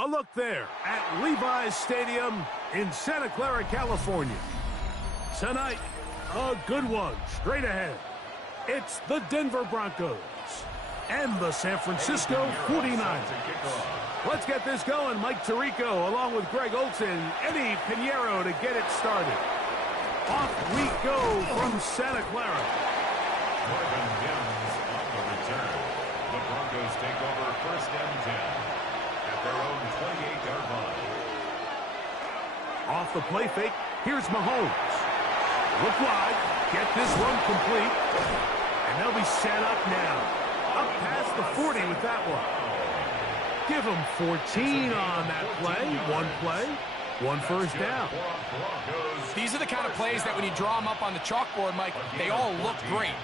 A look there at Levi's Stadium in Santa Clara, California. Tonight, a good one straight ahead. It's the Denver Broncos and the San Francisco 49ers. Let's get this going. Mike Tirico along with Greg Olson, Eddie Pinheiro to get it started. Off we go from Santa Clara. Marvin Mims on the return. The Broncos take over first and 10 at their own 28-yard line. Off the play fake, here's Mahomes. Look wide, get this run complete, and they'll be set up now. Up past the 40 with that one. Give them 14 on that play, one first down. These are the kind of plays that when you draw them up on the chalkboard, Mike, they all look great.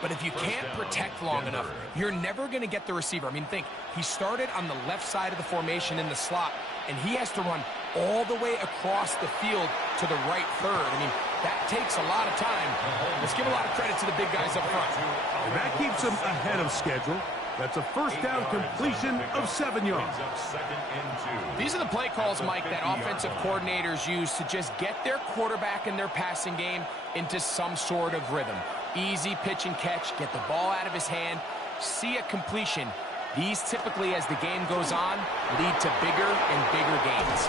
But if you can't protect long enough, you're never going to get the receiver. I mean, think, he started on the left side of the formation in the slot, and he has to run all the way across the field to the right third. I mean, that takes a lot of time. Let's give a lot of credit to the big guys up front. And that keeps him ahead of schedule. That's a first down completion of 7 yards. These are the play calls, Mike, that offensive coordinators use to just get their quarterback and their passing game into some sort of rhythm. Easy pitch and catch, get the ball out of his hand, see a completion. These typically, as the game goes on, lead to bigger and bigger gains.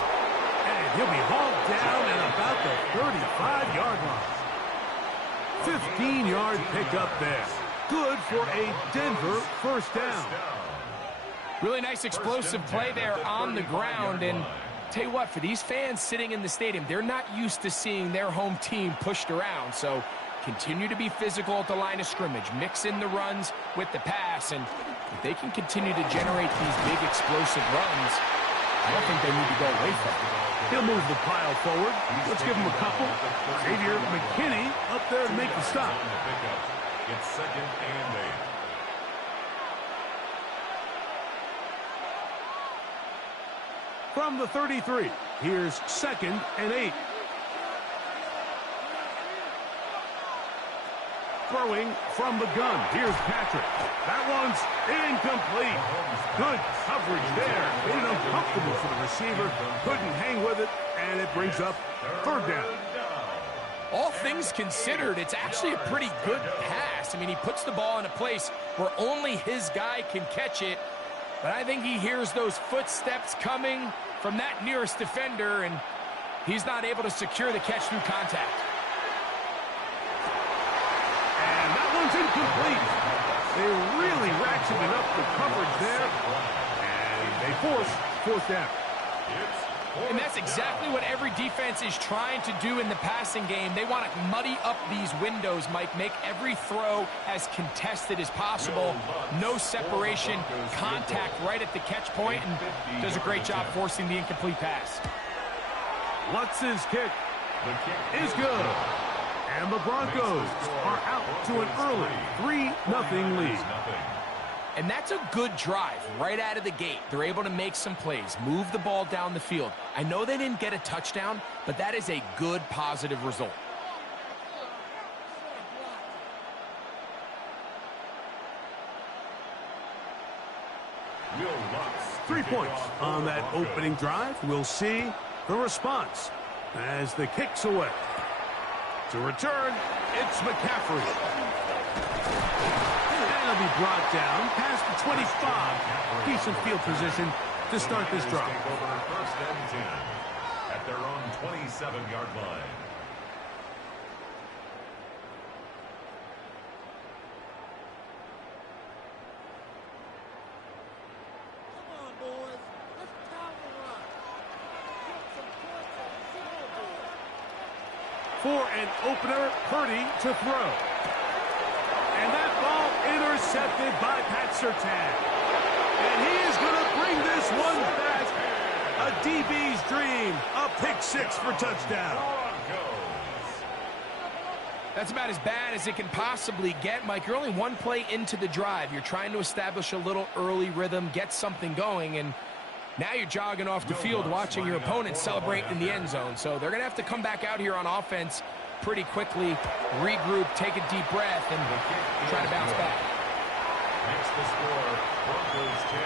And he'll be hauled down at about the 35-yard line. 15-yard pickup there. Good for a Denver first down. Really nice explosive play there on the ground. And tell you what, for these fans sitting in the stadium, they're not used to seeing their home team pushed around. So continue to be physical at the line of scrimmage. Mix in the runs with the pass. And if they can continue to generate these big explosive runs, I don't think they need to go away from it. He'll move the pile forward. Let's give him a couple. Xavier McKinney up there to make the stop. It's 2nd and 8. From the 33, here's 2nd and 8. Throwing from the gun. Here's Patrick. That one's incomplete. Good coverage there. Made it uncomfortable for the receiver. Couldn't hang with it, and it brings up 3rd down. All things considered, it's actually a pretty good pass. I mean, he puts the ball in a place where only his guy can catch it. But I think he hears those footsteps coming from that nearest defender, and he's not able to secure the catch through contact. And that one's incomplete. They really ratcheted up the coverage there, and they force 4th down. And that's exactly what every defense is trying to do in the passing game. They want to muddy up these windows, Mike, make every throw as contested as possible. No separation, contact right at the catch point, and does a great job forcing the incomplete pass. Lutz's kick is good. And the Broncos are out to an early 3-0 lead. And that's a good drive right out of the gate. They're able to make some plays, move the ball down the field. I know they didn't get a touchdown, but that is a good, positive result. Will Lutz. 3 points on that opening drive. We'll see the response as the kick's away. To return, it's McCaffrey. And he'll be brought down past the 25. Decent field position to start this drive. Take over 1st and 10 at their own 27-yard line. For an opener, Purdy to throw. And that ball intercepted by Pat Surtain. And he is going to bring this one back. A DB's dream. A pick 6 for touchdown. That's about as bad as it can possibly get, Mike. You're only one play into the drive. You're trying to establish a little early rhythm, get something going, and now you're jogging off the field watching your opponent celebrate in the end zone. So they're going to have to come back out here on offense pretty quickly, regroup, take a deep breath, and try to bounce back. Makes the score Broncos 10,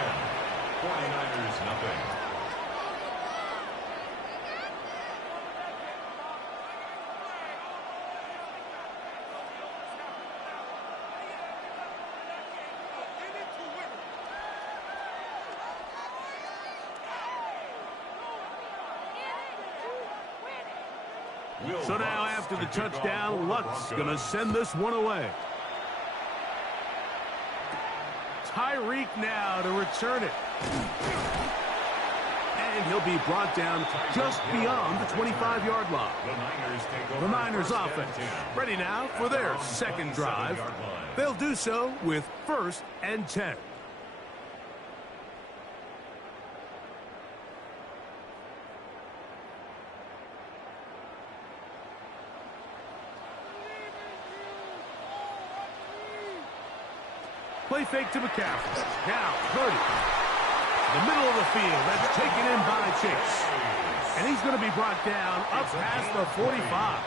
49ers nothing. So now after the touchdown, Lutz going to send this one away. Tyreek now to return it. And he'll be brought down just beyond the 25-yard line. The Niners offense ready now for their second drive. They'll do so with 1st and 10. Play fake to McCaffrey. Now, Purdy. The middle of the field. That's taken in by Chase. And he's going to be brought down up past the 45.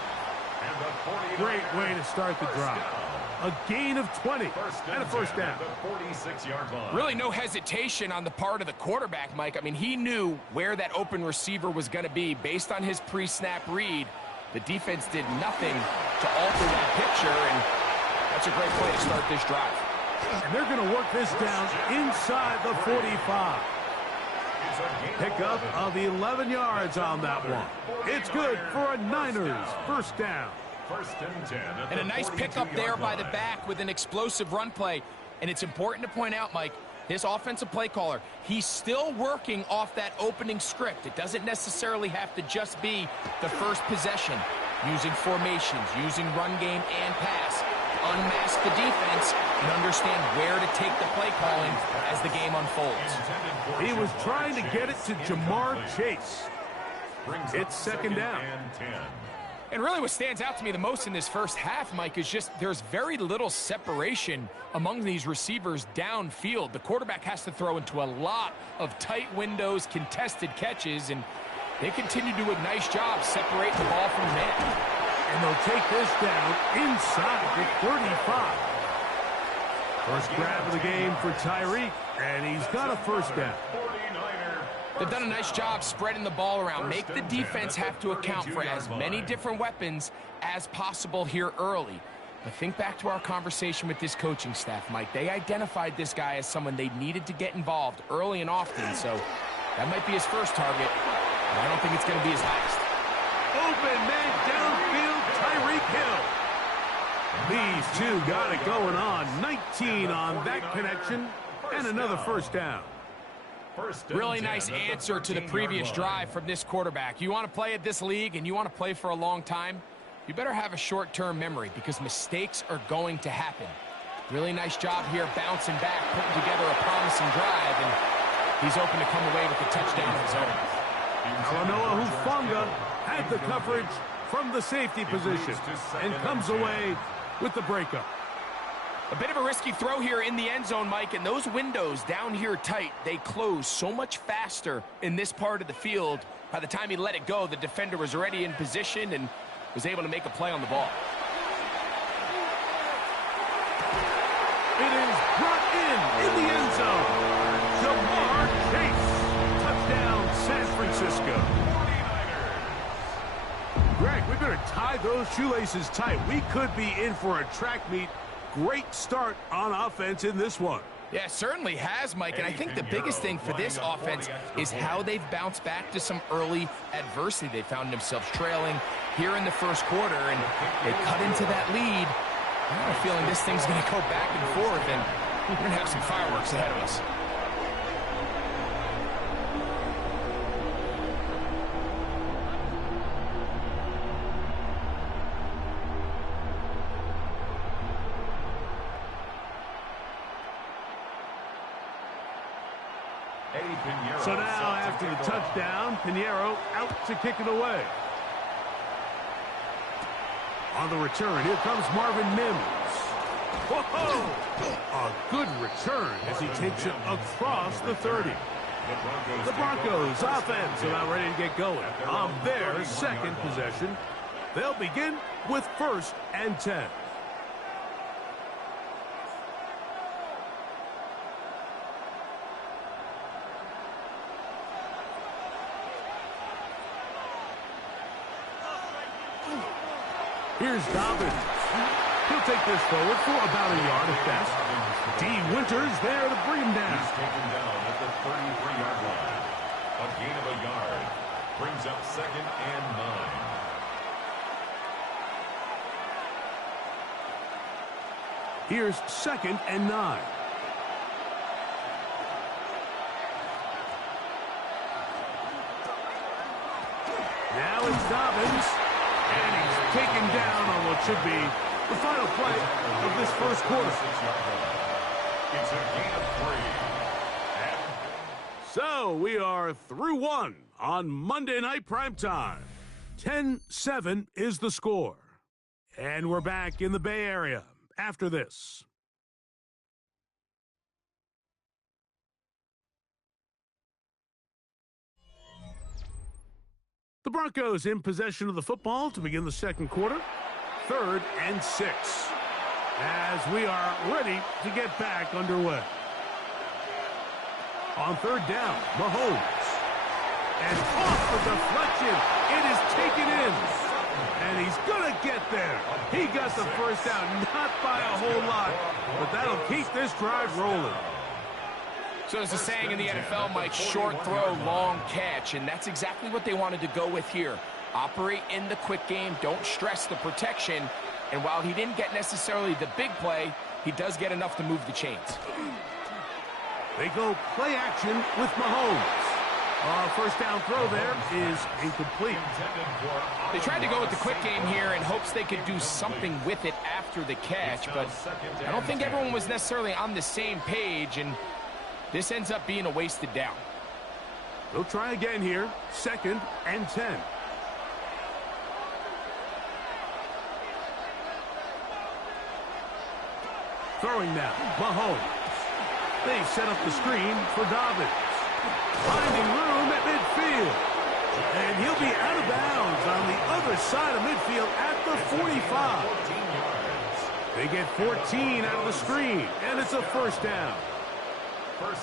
Great way to start the drive. A gain of 20 and a 1st down. Really no hesitation on the part of the quarterback, Mike. I mean, he knew where that open receiver was going to be based on his pre-snap read. The defense did nothing to alter that picture, and that's a great play to start this drive. And they're going to work this down inside the 45. Pickup of 11 yards on that one. It's good for a Niners 1st down. 1st and 10. And a nice pickup there by the back with an explosive run play. And it's important to point out, Mike, this offensive play caller, he's still working off that opening script. It doesn't necessarily have to just be the first possession. Using formations, using run game and pass. unmask the defense and understand where to take the play calling as the game unfolds. He was trying to get it to Jamar Chase. It's second down. And really what stands out to me the most in this first half, Mike, is just there's very little separation among these receivers downfield. The quarterback has to throw into a lot of tight windows, contested catches, and they continue to do a nice job separating the ball from the man. And they'll take this down inside the 35. First grab of the game for Tyreek, and he's got a first down. They've done a nice job spreading the ball around. Make the defense have to account for as many different weapons as possible here early. But think back to our conversation with this coaching staff, Mike. They identified this guy as someone they needed to get involved early and often, so that might be his first target, but I don't think it's going to be his last. Open man downfield, Tyreek Hill. These two got it going on. 19 on that connection, and another first down. Really nice answer to the previous drive from this quarterback. You want to play at this league and you want to play for a long time, you better have a short-term memory because mistakes are going to happen. Really nice job here bouncing back, putting together a promising drive, and he's open to come away with a touchdown of his own. Talanoa Hufanga had the coverage from the safety position and comes away with the breakup. A bit of a risky throw here in the end zone, Mike, and those windows down here tight, they close so much faster in this part of the field. By the time he let it go, the defender was already in position and was able to make a play on the ball. It is brought in the end zone. Jamar Chase. Touchdown, San Francisco. Greg, we better tie those shoelaces tight. We could be in for a track meet. Great start on offense in this one. Yeah, it certainly has, Mike, and I think the biggest thing for this offense is how they've bounced back to some early adversity. They found themselves trailing here in the first quarter, and they cut into that lead. I have a feeling this thing's going to go back and forth, and we're going to have some fireworks ahead of us. So now, after the touchdown, Pinheiro out to kick it away. On the return, here comes Marvin Mims. Whoa! A good return as he takes it across the 30. The Broncos offense about ready to get going on their second possession. They'll begin with 1st and 10. Here's Dobbins. He'll take this forward for about a yard at best. D. Winters there to bring him down. He's taken down at the 33-yard line. A gain of a yard brings up 2nd and 9. Here's 2nd and 9. Now it's Dobbins. And he's taken down on what should be the final play of this first quarter. It's a gain of 3. So we are through one on Monday Night Primetime. 10-7 is the score. And we're back in the Bay Area after this. The Broncos in possession of the football to begin the second quarter. 3rd and 6. As we are ready to get back underway. On 3rd down, Mahomes. And off the deflection, it is taken in. And he's going to get there. He got the first down, not by a whole lot, but that'll keep this drive rolling. So there's a saying in the NFL, Mike, short throw, long catch, and that's exactly what they wanted to go with here. Operate in the quick game, don't stress the protection, and while he didn't get necessarily the big play, he does get enough to move the chains. They go play action with Mahomes. First down throw there is incomplete. They tried to go with the quick game here in hopes they could do something with it after the catch, but I don't think everyone was necessarily on the same page, and this ends up being a wasted down. They'll try again here. 2nd and 10. Throwing now, Mahomes. They set up the screen for Dobbins. Finding room at midfield. And he'll be out of bounds on the other side of midfield at the 45. They get 14 out of the screen, and it's a first down.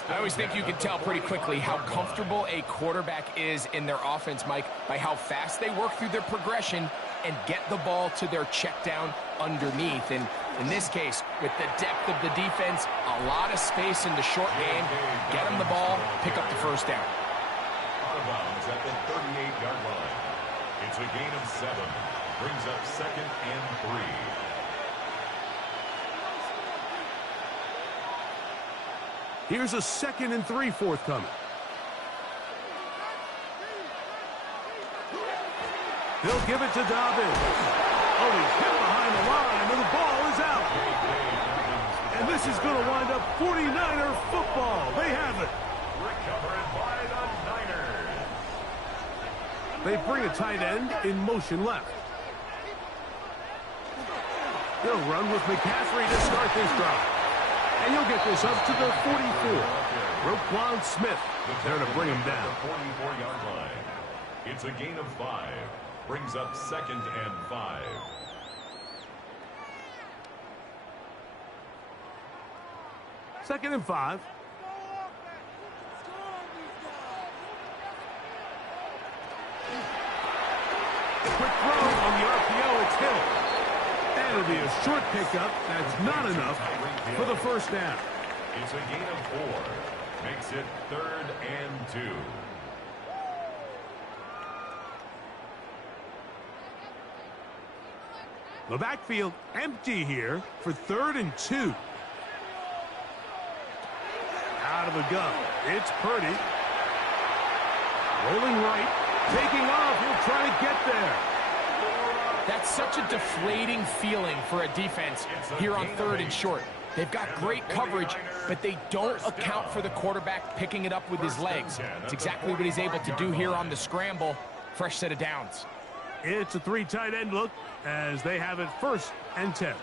I always think you can tell pretty quickly how comfortable a quarterback is in their offense, Mike, by how fast they work through their progression and get the ball to their check down underneath. And in this case, with the depth of the defense, a lot of space in the short game, get them the ball, pick up the first down. Out of bounds at the 38-yard line. It's a gain of 7. Brings up 2nd and 3. Here's a 2nd and 3 forthcoming. They'll give it to Dobbins. Oh, he's hit behind the line, and the ball is out. And this is going to wind up 49er football. They have it. Recovered by the Niners. They bring a tight end in motion left. They'll run with McCaffrey to start this drive. And he'll get this up to the 44. Roquan Smith there to bring him down. 44-yard line. It's a gain of 5. Brings up 2nd and 5. Second and 5. Quick throw on the RPO. It's Hill. And it'll be a short pickup. That's not enough for the first down. It's a gain of 4. Makes it 3rd and 2. The backfield empty here for 3rd and 2. Out of the gun. It's Purdy. Rolling right. Taking off. He'll try to get there. That's such a deflating feeling for a defense here on 3rd and short. They've got great coverage, but they don't account for the quarterback picking it up with his legs. It's exactly what he's able to do here on the scramble. Fresh set of downs. It's a 3 tight end look as they have it 1st and 10.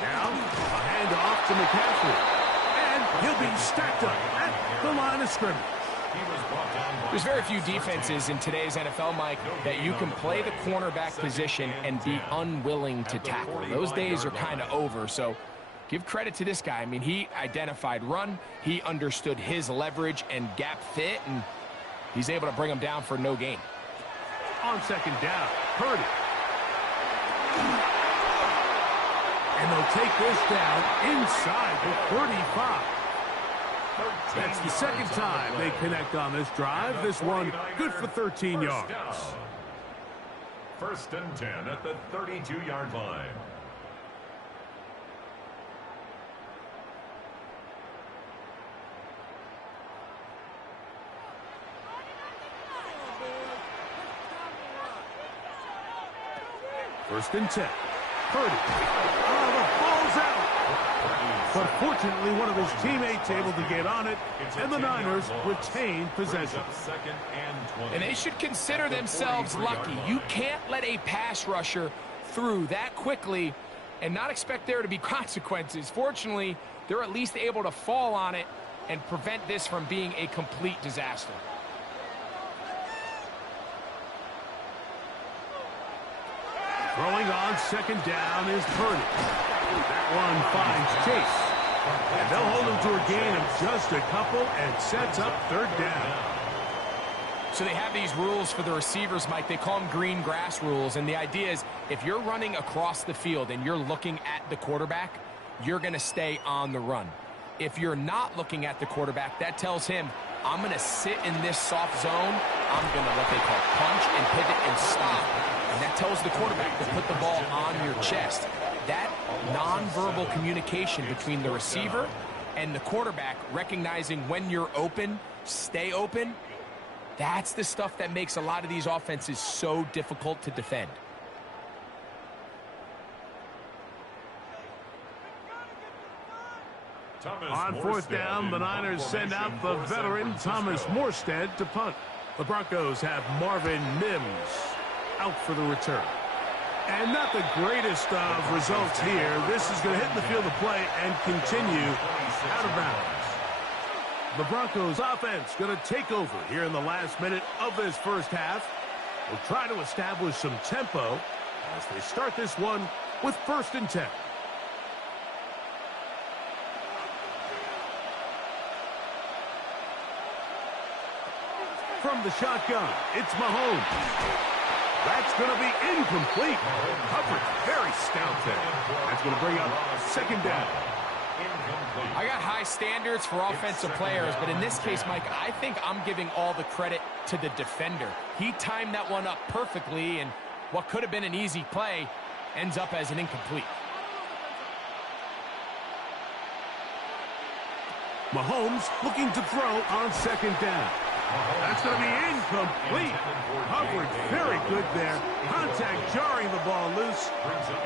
Now, a handoff to McCaffrey. And he'll be stacked up at the line of scrimmage. There's very few defenses in today's NFL, Mike, that you can play the cornerback position and be unwilling to tackle. Those days are kind of over, so give credit to this guy. I mean, he identified run, he understood his leverage and gap fit, and he's able to bring him down for no gain. On 2nd down, Purdy. And they'll take this down inside the 35. That's the 2nd time they connect on this drive. This one good for 13 yards. 1st and 10 at the 32-yard line. First and 10. Purdy. Oh, the ball's out. But fortunately, one of his teammates able to get on it, and the Niners retain possession. And they should consider themselves lucky. You can't let a pass rusher through that quickly and not expect there to be consequences. Fortunately, they're at least able to fall on it and prevent this from being a complete disaster. Throwing on 2nd down is Purdy. That one finds Chase. And they'll hold him to a gain of just a couple and sets up 3rd down. So they have these rules for the receivers, Mike. They call them green grass rules. And the idea is if you're running across the field and you're looking at the quarterback, you're going to stay on the run. If you're not looking at the quarterback, that tells him, I'm going to sit in this soft zone. I'm going to what they call punch and pivot and stop. And that tells the quarterback to put the ball on your chest. That nonverbal communication between the receiver And the quarterback recognizing when you're open, stay open, that's the stuff that makes a lot of these offenses so difficult to defend. On fourth down, the Niners send out the veteran Thomas Morstead to punt. The Broncos have Marvin Mims out for the return. And not the greatest of results here. This is going to hit the field of play and continue out of bounds. The Broncos offense going to take over here in the last minute of this first half. We'll try to establish some tempo as they start this one with 1st and 10. From the shotgun, it's Mahomes. That's going to be incomplete. Coverage very stout there. That's going to bring up 2nd down. I got high standards for offensive players, but in this case, Mike, I think I'm giving all the credit to the defender. He timed that one up perfectly, and what could have been an easy play ends up as an incomplete. Mahomes looking to throw on 2nd down. That's going to be incomplete. Coverage very good there. Contact jarring the ball loose,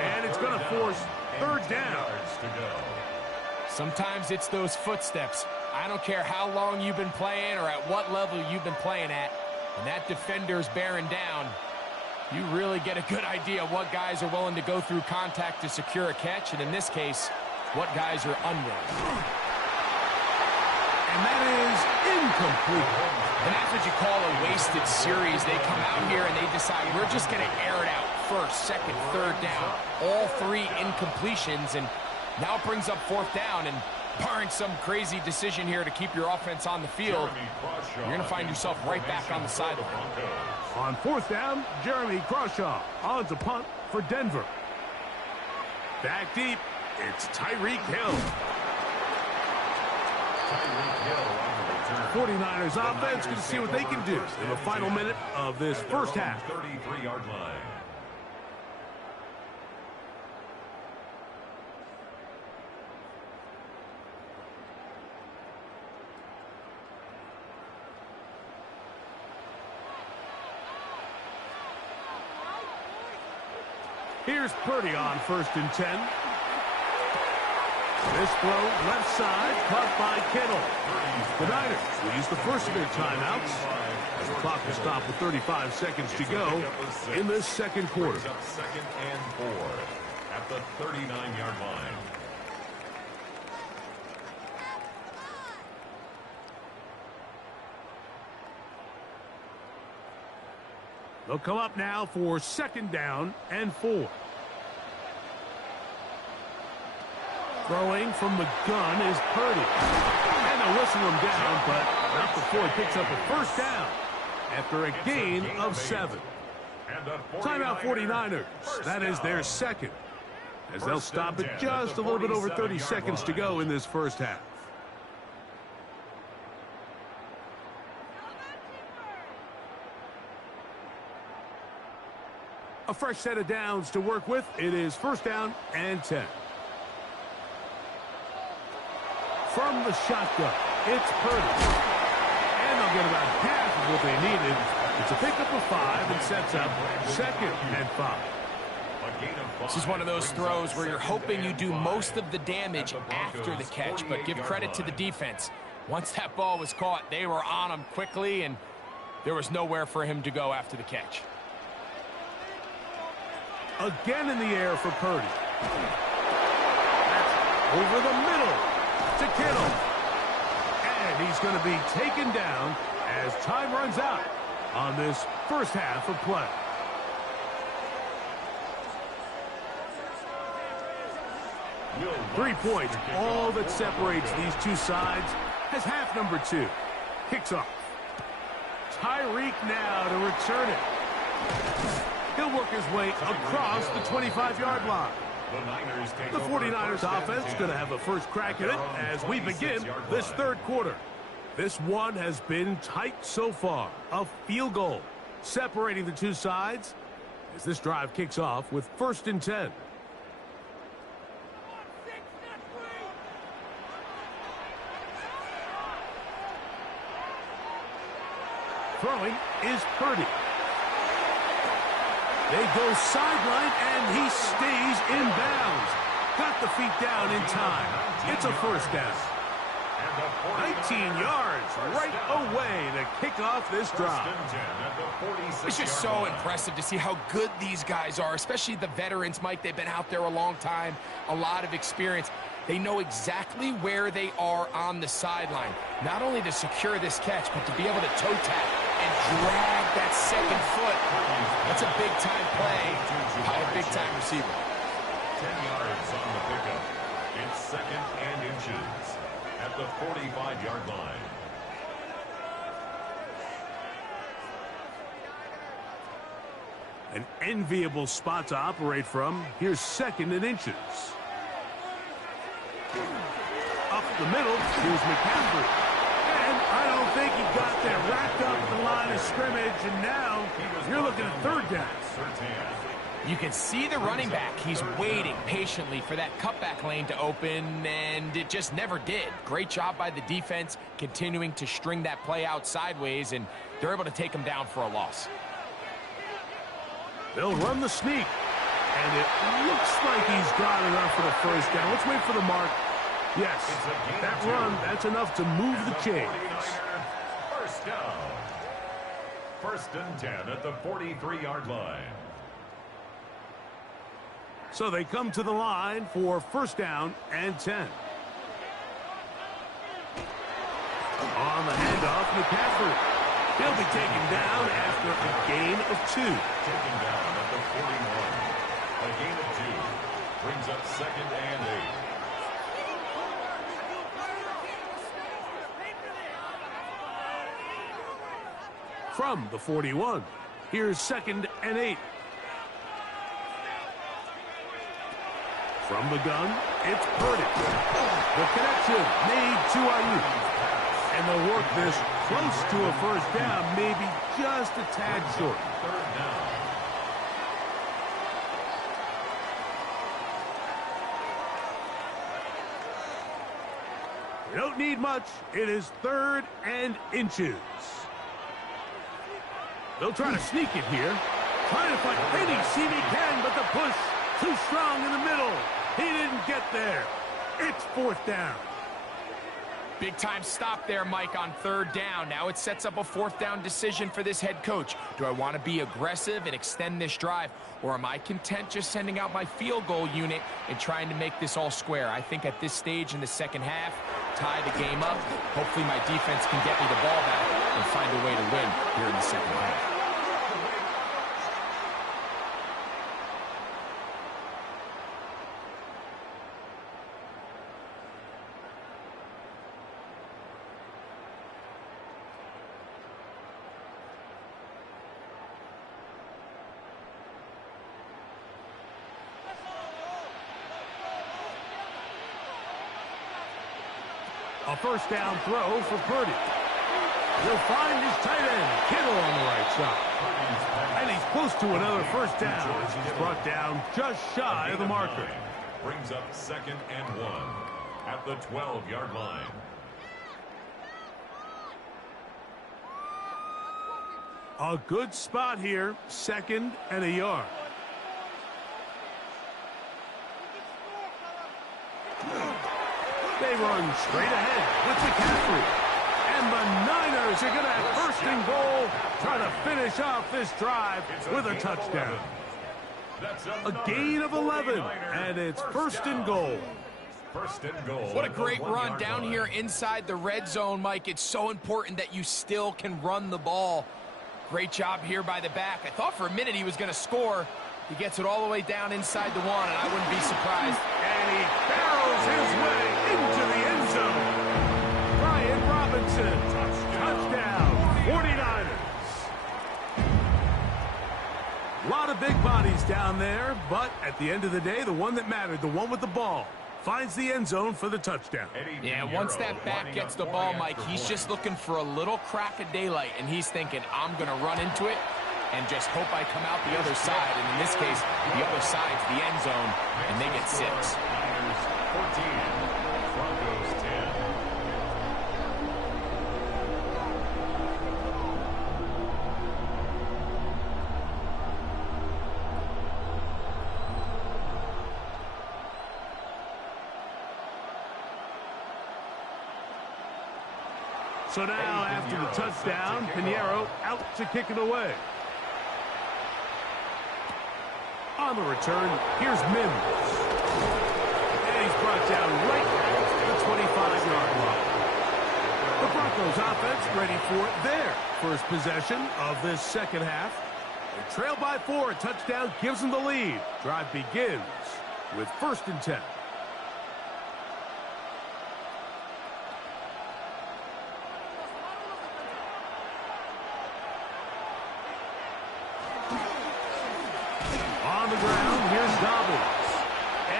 and it's going to force 3rd down. Sometimes it's those footsteps. I don't care how long you've been playing or at what level you've been playing at. When that defender's bearing down, you really get a good idea of what guys are willing to go through contact to secure a catch, and in this case, what guys are unwilling. And that is incomplete. And that's what you call a wasted series. They come out here and they decide we're just going to air it out 1st, 2nd, 3rd down. All 3 incompletions, and now it brings up 4th down. And barring some crazy decision here to keep your offense on the field, you're going to find yourself right back on the sideline. On 4th down, Jeremy Crawshaw on to punt for Denver. Back deep, it's Tyreek Hill. 49ers offense going to see what they can do in the final minute of this first half. 33-yard line. Here's Purdy on 1st and 10. This throw left side caught by Kittle. The Niners will use the first of their timeouts as the clock will stop with 35 seconds to go in this 2nd quarter. 2nd and 4 at the 39-yard line. They'll come up now for 2nd down and 4. Throwing from the gun is Purdy. And they'll whistle him down, but not before he picks up a 1st down after a gain of 7. Timeout 49ers. That is their 2nd, as they'll stop at just a little bit over 30 seconds to go in this first half. A fresh set of downs to work with. It is 1st down and 10. From the shotgun, it's Purdy. And they'll get about half of what they needed. It's a pickup of 5 and sets up 2nd and 5. This is one of those throws where you're hoping you do most of the damage after the catch, but give credit to the defense. Once that ball was caught, they were on him quickly, and there was nowhere for him to go after the catch. Again in the air for Purdy. That's over the middle to Kittle. And he's going to be taken down as time runs out on this first half of play. Three points, all that separates these two sides, as half number 2 kicks off. Tyreek now to return it. He'll work his way across the 25-yard line. The 49ers offense going to have a first crack at it as we begin this 3rd quarter. This one has been tight so far. A field goal separating the two sides as this drive kicks off with 1st and 10. Throwing is Purdy. They go sideline, and he stays in bounds. Got the feet down in time. It's a first down. 19 yards right away to kick off this drive. It's just so impressive to see how good these guys are, especially the veterans, Mike. They've been out there a long time, a lot of experience. They know exactly where they are on the sideline, not only to secure this catch, but to be able to toe tap and drag that second foot. That's a big-time play by a big-time receiver. 10 yards on the pickup. It's second and inches at the 45-yard line. An enviable spot to operate from. Here's second and inches. Up the middle, here's McCaffrey. And I don't think he got there. Racked up at the line of scrimmage, and now you're looking at third down. You can see the running back. He's waiting patiently for that cutback lane to open, and it just never did. Great job by the defense continuing to string that play out sideways, and they're able to take him down for a loss. They'll run the sneak, and it looks like he's got enough for the first down. Let's wait for the mark. Yes, that run, that's enough to move the chains. First down. First and 10 at the 43-yard line. So they come to the line for first down and 10. On the handoff, McCaffrey. He'll be taken down after a gain of 2. Taken down at the 41. A gain of 2 brings up second and 8. From the 41, here's second and 8. From the gun, it's Purdy. The connection made to Ayuk. And they'll work this close to a first down, maybe just a tad short. Third down. We don't need much. It is third and inches. They'll try to sneak it here. Trying to find any seam he can, but the push too strong in the middle. He didn't get there. It's fourth down. Big time stop there, Mike, on third down. Now it sets up a fourth down decision for this head coach. Do I want to be aggressive and extend this drive, or am I content just sending out my field goal unit and trying to make this all square? I think at this stage in the second half, tie the game up. Hopefully my defense can get me the ball back and find a way to win here in the second half. A first down throw for Purdy. He'll find his tight end, Kittle, on the right side. And he's close to another first down as he's brought down just shy of the marker. Brings up second and 1 at the 12-yard line. A good spot here, second and a yard. They run straight ahead with McCaffrey. And the Niners are going to have first and goal, trying to finish off this drive with a touchdown. A gain of 11, and it's first and goal. First and goal. What a great run down here inside the red zone, Mike. It's so important that you still can run the ball. Great job here by the back. I thought for a minute he was going to score. He gets it all the way down inside the 1, and I wouldn't be surprised. And he barrels his way into the end zone. Brian Robinson, touchdown, 49ers. A lot of big bodies down there, but at the end of the day, the one that mattered, the one with the ball, finds the end zone for the touchdown. Yeah, once that back gets the ball, Mike, he's just looking for a little crack of daylight, and he's thinking, I'm going to run into it and just hope I come out the other side. And in this case, the other side's the end zone, and they get 6. Niners 14, Broncos 10. So now, after the touchdown, Pinheiro out to kick it away. On the return, here's Mims. And he's brought down right at the 25-yard line. The Broncos offense ready for their first possession of this second half. They trail by 4. A touchdown gives them the lead. Drive begins with 1st and 10. On the ground, here's Dobbins.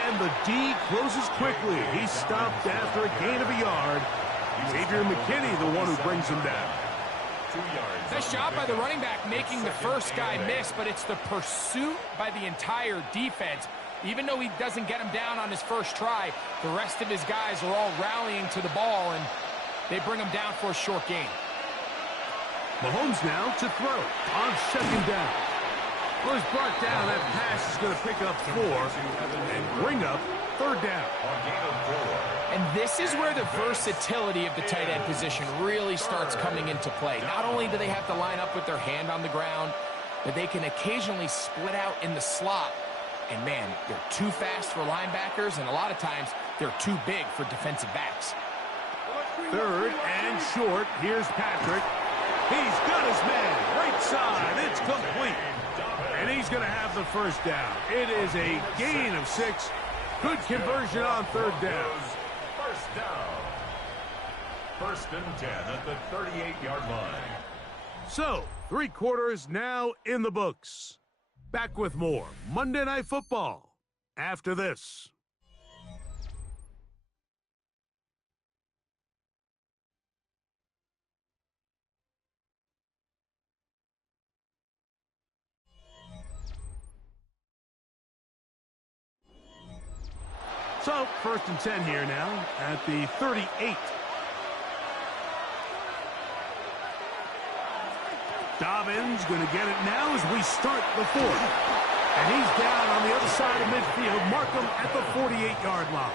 And the D closes quickly. He's stopped after a gain of a yard. Xavier McKinney, the one who brings him down. 2 yards. Nice job by the running back making the first guy miss, but it's the pursuit by the entire defense. Even though he doesn't get him down on his first try, the rest of his guys are all rallying to the ball, and they bring him down for a short gain. Mahomes now to throw on 2nd down. Well, he's brought down. That pass is going to pick up 4 and bring up 3rd down. On gain of 4. And this is where the versatility of the tight end position really starts coming into play. Not only do they have to line up with their hand on the ground, but they can occasionally split out in the slot. And, man, they're too fast for linebackers, and a lot of times they're too big for defensive backs. 3rd and short. Here's Patrick. He's got his man. Right side. It's complete. And he's going to have the first down. It is a gain of 6. Good conversion on 3rd down. First down. 1st and 10 at the 38-yard line. So, 3 quarters now in the books. Back with more Monday Night Football after this. So, 1st and 10 here now at the 38. Dobbins going to get it now as we start the 4th. And he's down on the other side of midfield. Markham at the 48-yard line.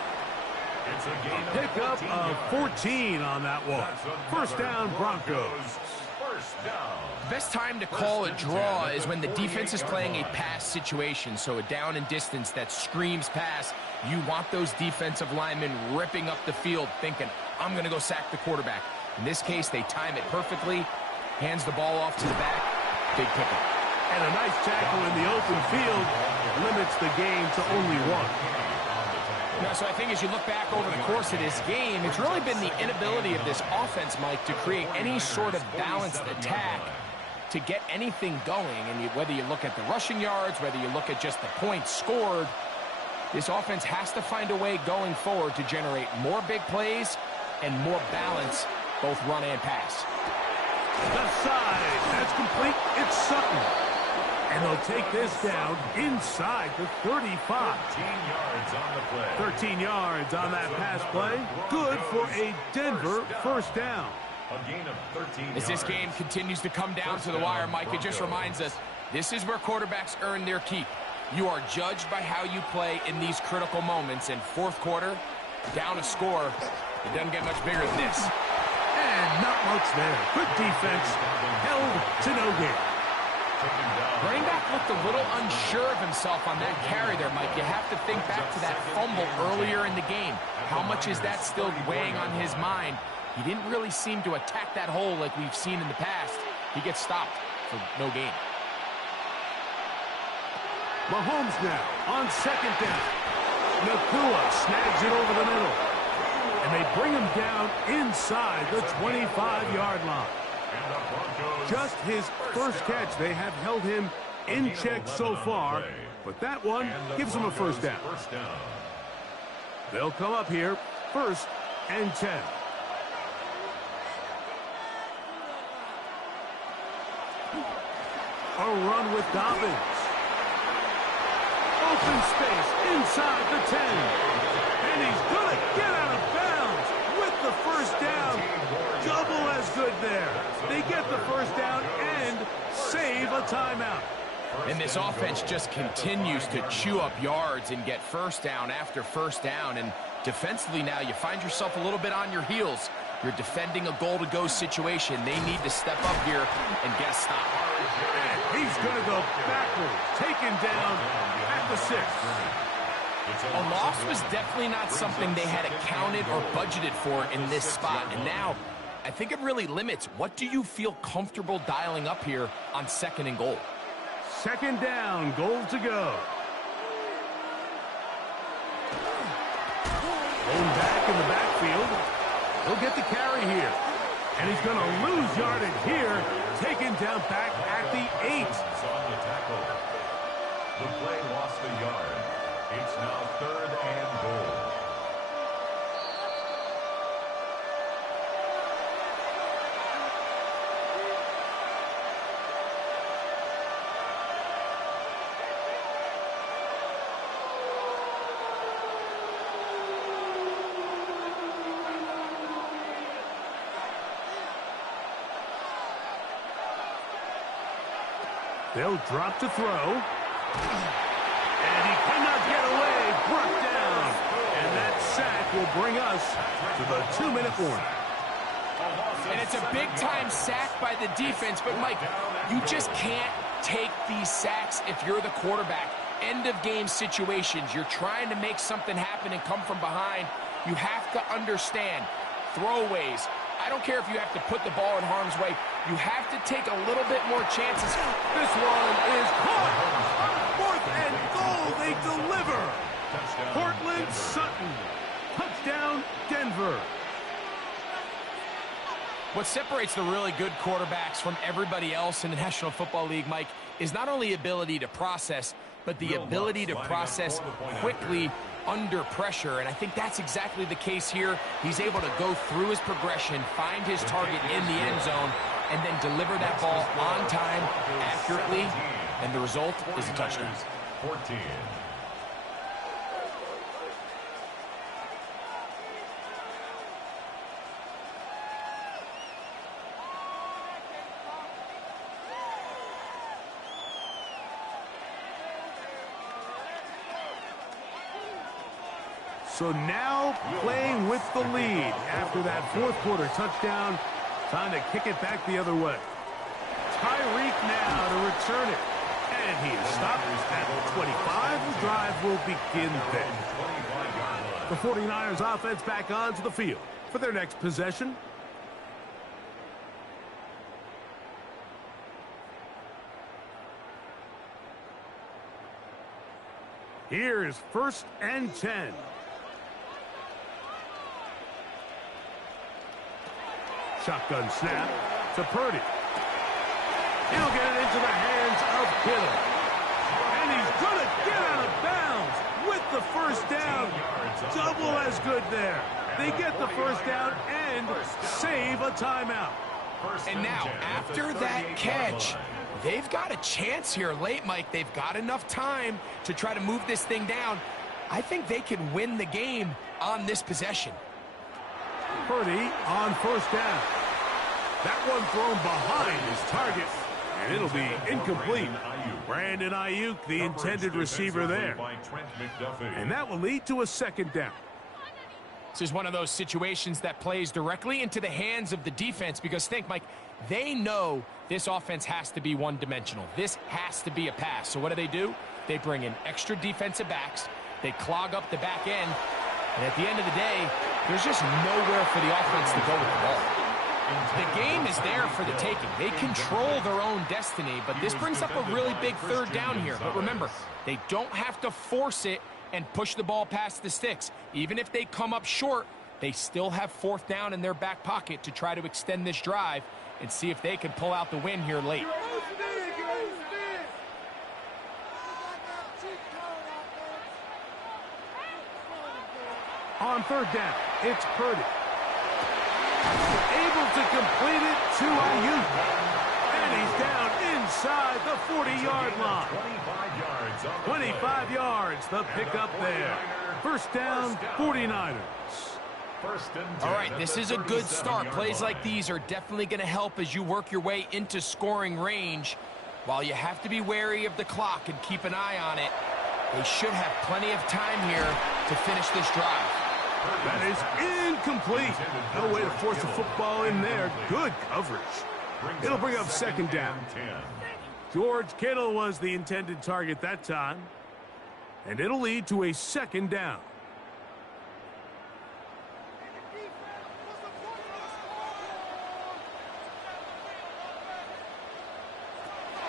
It's a gain of Pickup of 14 on that one. First down, Broncos. First down. The best time to call a draw is when the defense is playing a pass situation, so a down and distance that screams pass. You want those defensive linemen ripping up the field thinking, I'm going to go sack the quarterback. In this case, they time it perfectly, hands the ball off to the back, big pickup. And a nice tackle in the open field limits the game to only 1. Now, so I think as you look back over the course of this game, it's really been the inability of this offense, Mike, to create any sort of balanced attack to get anything going. And whether you look at the rushing yards, whether you look at just the points scored, this offense has to find a way going forward to generate more big plays and more balance, both run and pass. Left side, that's complete. It's Sutton. And they'll take this down inside the 35. 13 yards on the play. 13 yards on that pass play. Good for a Denver first down. A gain of 13 As this game continues to come down to the wire, Mike, it just reminds us, this is where quarterbacks earn their keep. You are judged by how you play in these critical moments. In 4th quarter, down a score, it doesn't get much bigger than this. And not much there. Good defense. Held to no gain. Running back looked a little unsure of himself on that carry there, Mike. You have to think back to that fumble earlier in the game. How much is that still weighing on his mind? He didn't really seem to attack that hole like we've seen in the past. He gets stopped for no gain. Mahomes now on 2nd down. Nakua snags it over the middle. And they bring him down inside the 25-yard line. Just his first catch. They have held him in check so far, but that one gives him a first down. They'll come up here, 1st and 10. A run with Dobbins. Open space inside the 10. And he's going to get out of bounds with the first down. Double as good there. They get the first down and save a timeout. And this offense just continues to chew up yards and get first down after first down. And defensively now, you find yourself a little bit on your heels. You're defending a goal-to-go situation. They need to step up here and get a stop. And he's going to go backwards, taken down at the 6. A loss was definitely not something they had accounted or budgeted for in this spot. And now, I think it really limits. What do you feel comfortable dialing up here on 2nd and goal? 2nd down, goal to go. Going back in the backfield. He'll get the carry here. And he's going to lose yardage here. Taken down back at the 8. The play lost a yard. It's now 3rd and goal. They'll drop to throw. And he cannot get away. Brought down. And that sack will bring us to the 2-minute warning. And it's a big-time sack by the defense. But, Mike, you just can't take these sacks if you're the quarterback. End-of-game situations. You're trying to make something happen and come from behind. You have to understand throwaways. I don't care if you have to put the ball in harm's way. You have to take a little bit more chances. This one is caught. 4th and goal. They deliver. Cortland Sutton. Touchdown, Denver. What separates the really good quarterbacks from everybody else in the National Football League, Mike, is not only ability to process, but the ability to process quickly under pressure, and I think that's exactly the case here. He's able to go through his progression, find his target in the end zone, and then deliver that ball on time, accurately, and the result is a touchdown. 14. So now playing with the lead after that 4th quarter touchdown. Time to kick it back the other way. Tyreek now to return it. And he is stopped at the 25. The drive will begin then. The 49ers offense back onto the field for their next possession. Here is 1st and 10. Shotgun snap to Purdy. He'll get it into the hands of Kittle. And he's going to get out of bounds with the 1st down. Double as good there. They get the 1st down and save a timeout. And now, after that catch, they've got a chance here late, Mike. They've got enough time to try to move this thing down. I think they can win the game on this possession. Purdy on 1st down. That one thrown behind his target, and it'll be incomplete. Brandon Ayuk, the intended receiver there. And that will lead to a 2nd down. This is one of those situations that plays directly into the hands of the defense because, think, Mike, they know this offense has to be one-dimensional. This has to be a pass. So what do? They bring in extra defensive backs. They clog up the back end. And at the end of the day, there's just nowhere for the offense to go with the ball. The game is there for the taking. They control their own destiny, but this brings up a really big 3rd down here. But remember, they don't have to force it and push the ball past the sticks. Even if they come up short, they still have 4th down in their back pocket to try to extend this drive and see if they can pull out the win here late. On 3rd down, it's Purdy. Able to complete it to Ayuk. And he's down inside the 40-yard line. 25 yards, the pickup there. 1st down, 49ers. All right, this is a good start. Plays like these are definitely going to help as you work your way into scoring range. While you have to be wary of the clock and keep an eye on it, they should have plenty of time here to finish this drive. That is incomplete. No way to force the football in there. Good coverage. It'll bring up second down. George Kittle was the intended target that time. And it'll lead to a second down.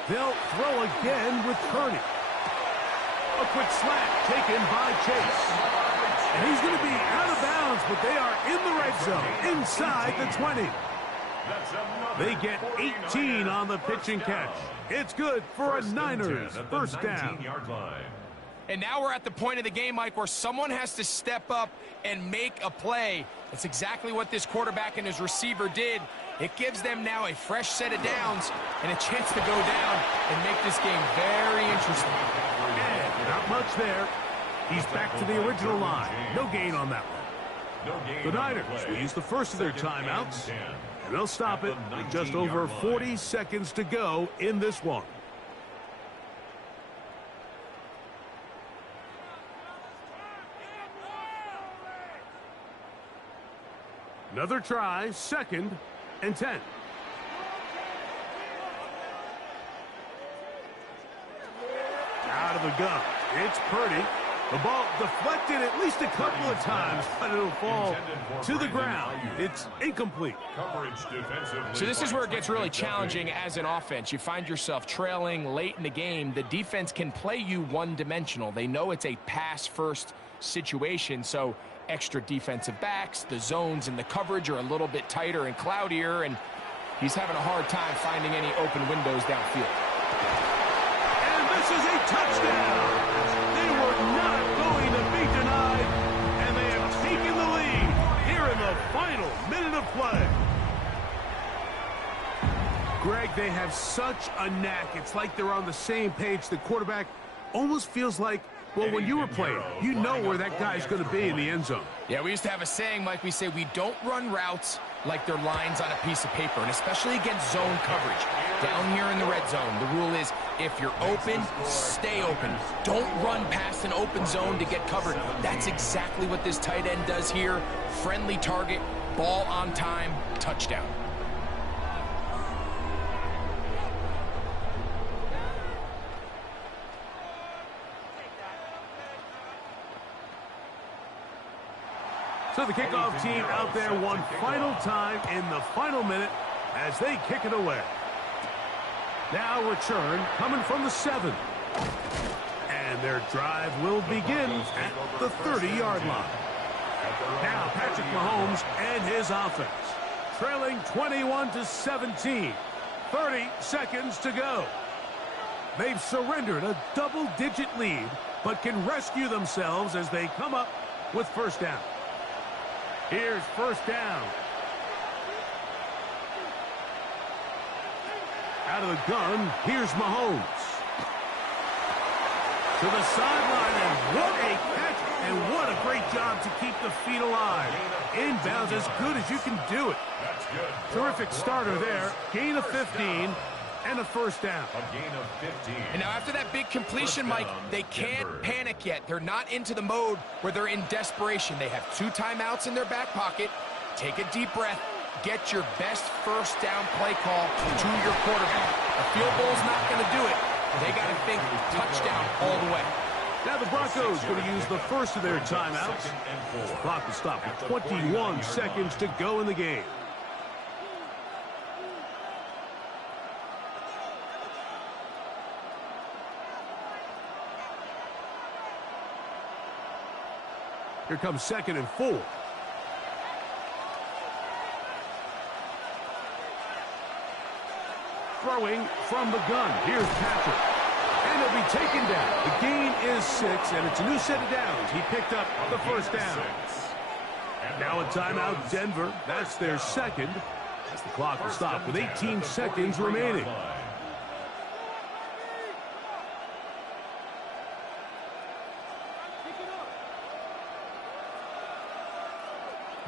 They'll throw again with Purdy. A quick slant taken by Chase. And he's going to be out of bounds, but they are in the red zone, inside the 20. They get 18 on the pitch and catch. It's good for a Niners first down. And now we're at the point of the game, Mike, where someone has to step up and make a play. That's exactly what this quarterback and his receiver did. It gives them now a fresh set of downs and a chance to go down and make this game very interesting. And not much there. He's back to the original line. No gain on that one. The Niners will use the first of their timeouts, and they'll stop it with just over 40 seconds to go in this one. Another try, 2nd and 10. Out of the gun. It's Purdy. The ball deflected at least a couple of times, but it'll fall to the ground. It's incomplete. So this is where it gets really challenging as an offense. You find yourself trailing late in the game. The defense can play you one-dimensional. They know it's a pass-first situation, so extra defensive backs, the zones and the coverage are a little bit tighter and cloudier, and he's having a hard time finding any open windows downfield. And this is a touchdown. They were not going to be denied, and they have taken the lead here in the final minute of play. Greg, they have such a knack. It's like they're on the same page. The quarterback almost feels like, well, when you were playing, you know where that guy's going to be in the end zone. Yeah, we used to have a saying, Mike, we say we don't run routes like they're lines on a piece of paper, and especially against zone coverage. Down here in the red zone, the rule is if you're open, stay open. Don't run past an open zone to get covered. That's exactly what this tight end does here. Friendly target, ball on time, touchdown. So the kickoff team out there one final time in the final minute as they kick it away. Now return coming from the 7. And their drive will begin at the 30-yard line. Now Patrick Mahomes and his offense. Trailing 21-17. 30 seconds to go. They've surrendered a double-digit lead, but can rescue themselves as they come up with first down. Here's first down. Out of the gun, here's Mahomes. To the sideline, and what a catch, and what a great job to keep the feet alive. Inbounds as good as you can do it. Terrific starter there. Gain of 15 and a first down. A gain of 15. And now after that big completion, Mike, they can't panic yet. They're not into the mode where they're in desperation. They have 2 timeouts in their back pocket. Take a deep breath. Get your best first down play call to your quarterback. A field goal's not going to do it. They got to think touchdown all the way. Now the Broncos going to use the first of their timeouts. The clock will stop with 21 seconds to go in the game. Here comes 2nd and 4. Throwing from the gun. Here's Patrick. And he'll be taken down. The gain is 6, and it's a new set of downs. He picked up the first down. Now a timeout, Denver. That's their second. As the clock will stop with 18 seconds remaining.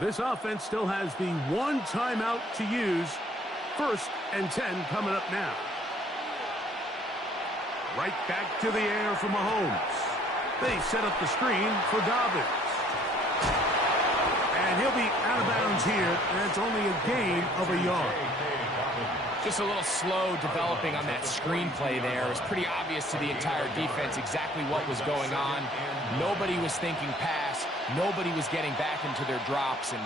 This offense still has the 1 timeout to use. 1st and 10 coming up now. Right back to the air for Mahomes. They set up the screen for Dobbins. And he'll be out of bounds here, and it's only a gain of a yard. Just a little slow developing on that screenplay there. It was pretty obvious to the entire defense exactly what was going on. Nobody was thinking pass. Nobody was getting back into their drops, and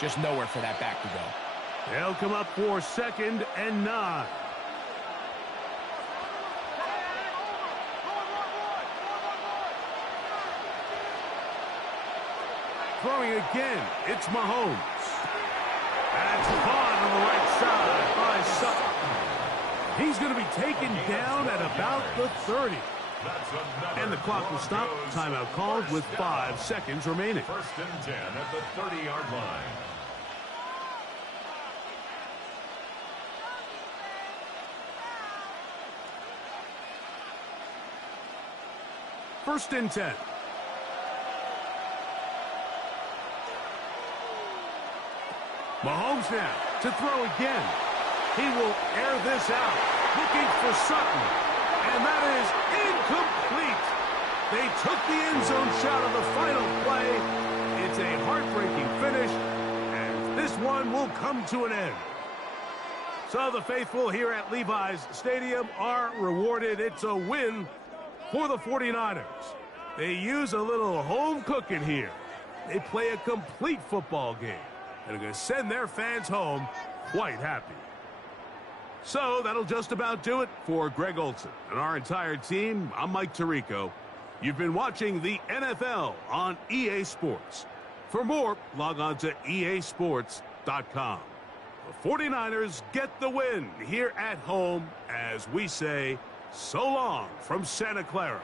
just nowhere for that back to go. They'll come up for 2nd and 9. Throwing again, it's Mahomes. That's caught on the right side by Sutton. He's going to be taken down at about the 30. And the clock will stop. Timeout called with 5 seconds remaining. 1st and 10 at the 30-yard line. First and 10. Mahomes now to throw again. He will air this out, looking for Sutton. And that is incomplete. They took the end zone shot on the final play. It's a heartbreaking finish, and this one will come to an end. So the faithful here at Levi's Stadium are rewarded. It's a win for the 49ers. They use a little home cooking here. They play a complete football game and are going to send their fans home quite happy. So that'll just about do it for Greg Olsen and our entire team. I'm Mike Tirico. You've been watching the NFL on EA Sports. For more, log on to easports.com. The 49ers get the win here at home as we say so long from Santa Clara.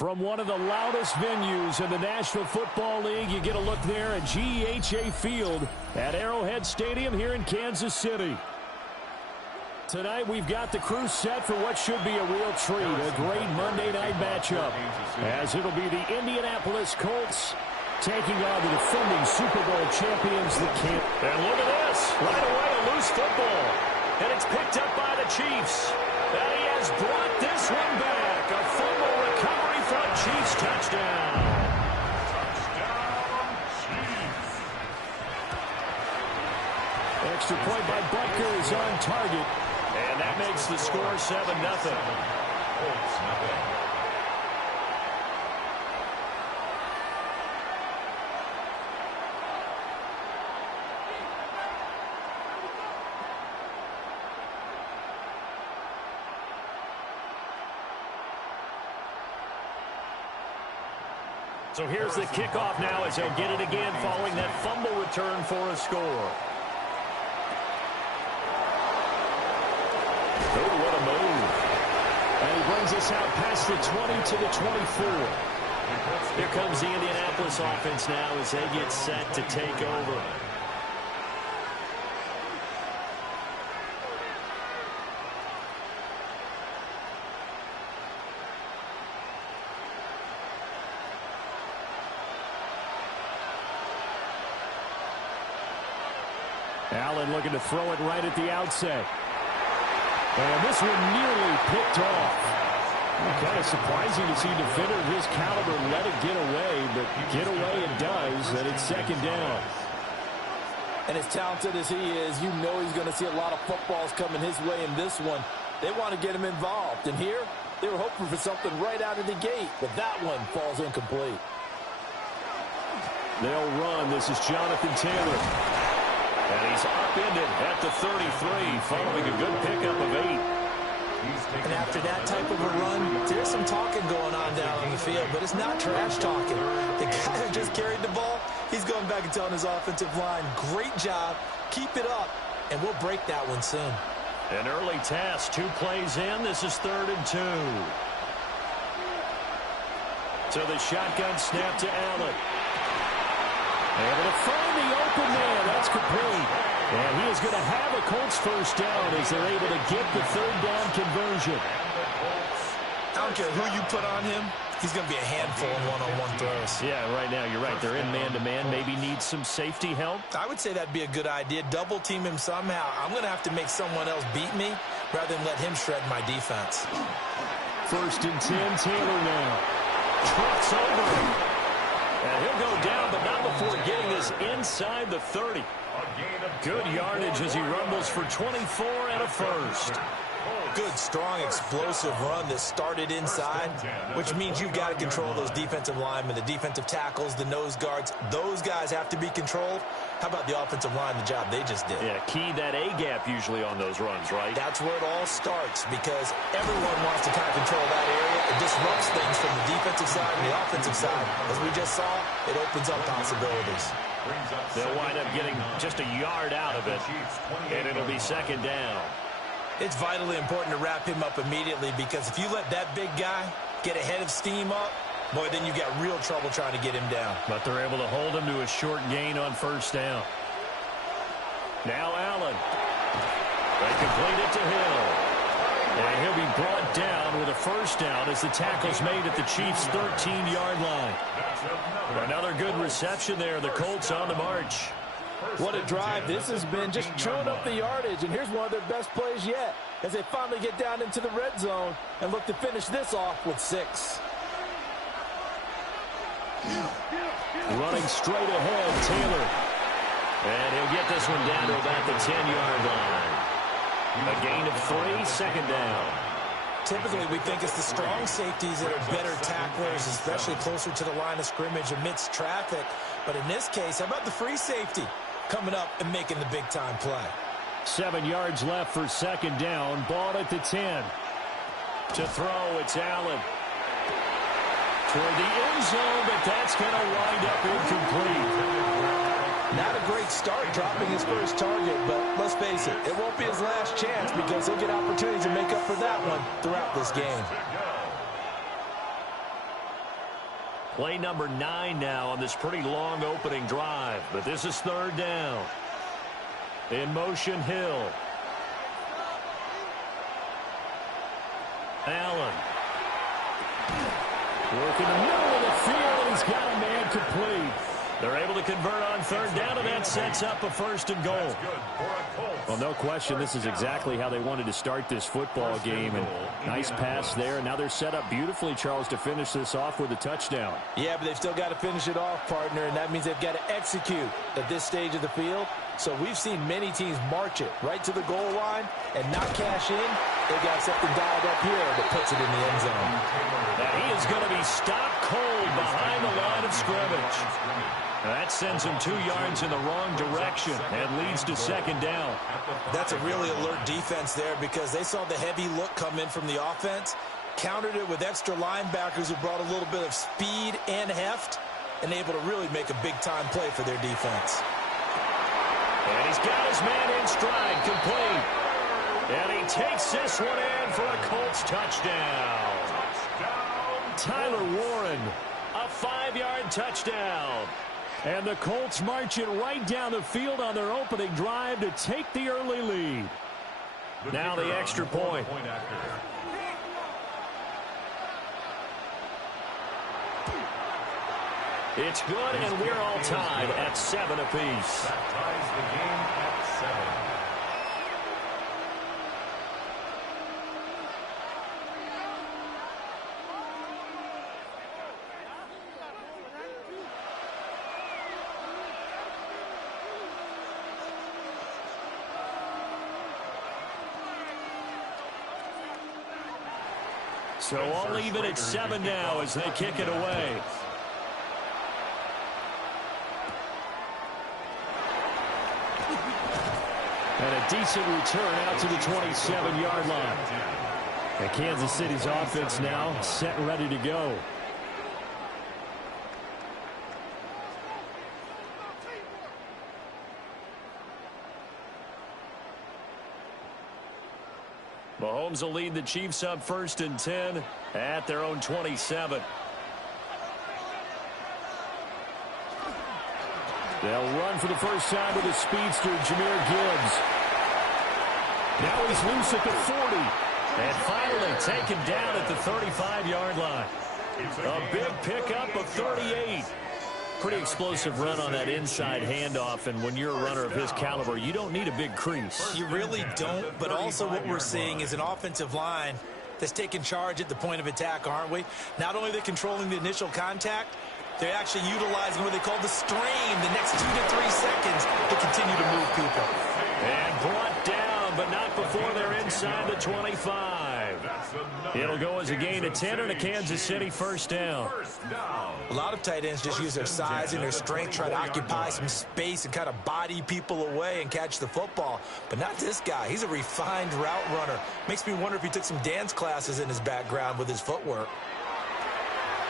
From one of the loudest venues in the National Football League, you get a look there at GEHA Field at Arrowhead Stadium here in Kansas City. Tonight we've got the crew set for what should be a real treat, a great Monday night matchup, as it'll be the Indianapolis Colts taking on the defending Super Bowl champions, the Kansas. And look at this, right away a loose football, and it's picked up by the Chiefs. And he has brought this one back, a fumble recovery for a Chiefs touchdown. Touchdown, Chiefs. Extra point by Butker is on target. And that makes the score 7-0. Colts, nothing. So here's the kickoff now as they'll get it again following that fumble return for a score. Oh, what a move. And he brings us out past the 20 to the 24. Here comes the Indianapolis offense now as they get set to take over. Allen looking to throw it right at the outset. And this one nearly picked off. Kind of surprising to see a defender of his caliber let it get away, but get away it does, and it's second down. And as talented as he is, you know he's going to see a lot of footballs coming his way in this one. They want to get him involved. And here, they were hoping for something right out of the gate, but that one falls incomplete. They'll run. This is Jonathan Taylor. And he's upended at the 33, following a good pickup of 8. And after that type of a run, there's some talking going on down on the field, but it's not trash talking. The guy who just carried the ball, he's going back and telling his offensive line, great job, keep it up, and we'll break that one soon. An early task, 2 plays in. This is 3rd and 2. So the shotgun snap to Allen. Able to find the open man. That's complete. And he is going to have a Colts first down as they're able to get the 3rd down conversion. I don't care who you put on him. he's going to be a handful in one-on-one throws. Yeah, right now you're right. They're in man-to-man. Maybe need some safety help. I would say that'd be a good idea. Double team him somehow. I'm going to have to make someone else beat me rather than let him shred my defense. 1st and 10, Taylor now. Trucks over him. And he'll go down, but not before getting this inside the 30. Good yardage as he rumbles for 24 and a first. Good, strong, explosive run that started inside, which means you've got to control those defensive linemen, the defensive tackles, the nose guards. Those guys have to be controlled. How about the offensive line, the job they just did? Yeah, key that A-gap usually on those runs, right? That's where it all starts because everyone wants to kind of control that area. It disrupts things from the defensive side and the offensive side. As we just saw, it opens up possibilities. They'll wind up getting just a yard out of it, and it'll be 2nd down. It's vitally important to wrap him up immediately because if you let that big guy get ahead of steam up, boy, then you've got real trouble trying to get him down. But they're able to hold him to a short gain on 1st down. Now Allen. They complete it to Hill. And he'll be brought down with a 1st down as the tackle's made at the Chiefs' 13-yard line. Another good reception there. The Colts on the march. What a drive this has been, just chewing up the yardage, and here's one of their best plays yet as they finally get down into the red zone and look to finish this off with 6. Running straight ahead, Taylor. And he'll get this one down to about the 10-yard line. A gain of 3, 2nd down. Typically, we think it's the strong safeties that are better tacklers, especially closer to the line of scrimmage amidst traffic. But in this case, how about the free safety coming up and making the big-time play? 7 yards left for 2nd down. Ball at the 10. To throw, it's Allen. Toward the end zone, but that's going to wind up incomplete. Not a great start dropping his first target, but let's face it, it won't be his last chance because he'll get opportunities to make up for that one throughout this game. Play number 9 now on this pretty long opening drive, but this is 3rd down. In motion, Hill. Allen. Working the middle of the field, and he's got a man complete. They're able to convert on 3rd down, and that sets up a 1st and goal. Well, no question, this is exactly how they wanted to start this football game. And nice pass there. And now they're set up beautifully, Charles, to finish this off with a touchdown. Yeah, but they've still got to finish it off, partner, and that means they've got to execute at this stage of the field. So we've seen many teams march it right to the goal line and not cash in. They've got something dialed up here that puts it in the end zone. And he is going to be stopped cold behind the line of scrimmage. That sends him 2 yards in the wrong direction and leads to 2nd down. That's a really alert defense there because they saw the heavy look come in from the offense, countered it with extra linebackers who brought a little bit of speed and heft, and able to really make a big-time play for their defense. And he's got his man in stride, complete. And he takes this one in for a Colts touchdown. Tyler Warren, a 5-yard touchdown. And the Colts march it right down the field on their opening drive to take the early lead. Now the extra point. It's good, and we're all tied at 7 apiece. That ties the game at 7. So all even at 7 now as they kick it away. And a decent return out to the 27-yard line. And Kansas City's offense now set and ready to go. Mahomes will lead the Chiefs up 1st and 10 at their own 27. They'll run for the first time with the speedster, Jahmyr Gibbs. Now he's loose at the 40. And finally taken down at the 35-yard line. A big pickup of 38. Pretty explosive run on that inside handoff, and when you're a runner of his caliber, you don't need a big crease. You really don't, but also what we're seeing is an offensive line that's taking charge at the point of attack, aren't we? Not only are they controlling the initial contact, they're actually utilizing what they call the stream, the next 2 to 3 seconds to continue to move people. And brought down, but not before they're inside the 25. It'll go as a gain of 10 and a Kansas City first down. A lot of tight ends just use their size and their strength, try to occupy some space and kind of body people away and catch the football. But not this guy. He's a refined route runner. Makes me wonder if he took some dance classes in his background with his footwork.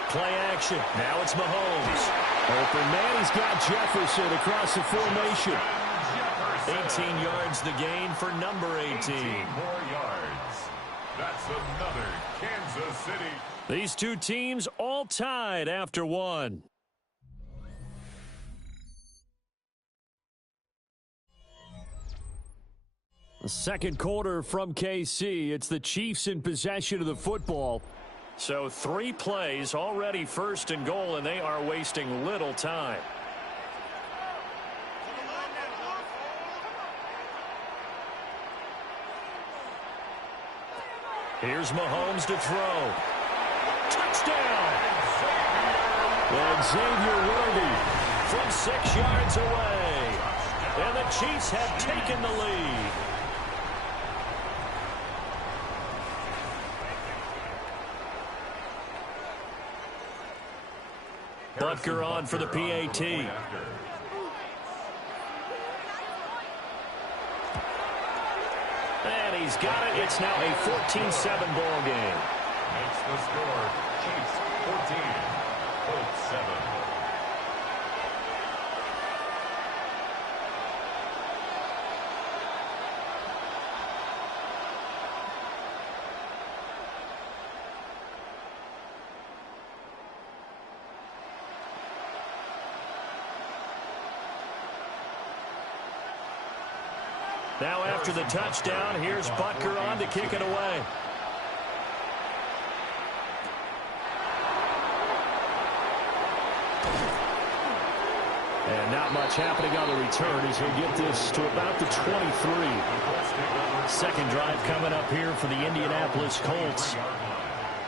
Play action. Now it's Mahomes. Open man. He's got Jefferson across the formation. 18 yards the gain for number 18. 18 more yards. That's another Kansas City. These two teams all tied after one. The second quarter from KC. It's the Chiefs in possession of the football. So 3 plays already first and goal, and they are wasting little time. Here's Mahomes to throw. Touchdown! And Xavier Worthy from 6 yards away. And the Chiefs have taken the lead. Butker on for the PAT. And he's got it. It's now a 14-7 ball game. Makes the score. Chiefs 14, Colts 7. Now after the touchdown, here's Butker on to kick it away. And not much happening on the return as he'll get this to about the 23. Second drive coming up here for the Indianapolis Colts.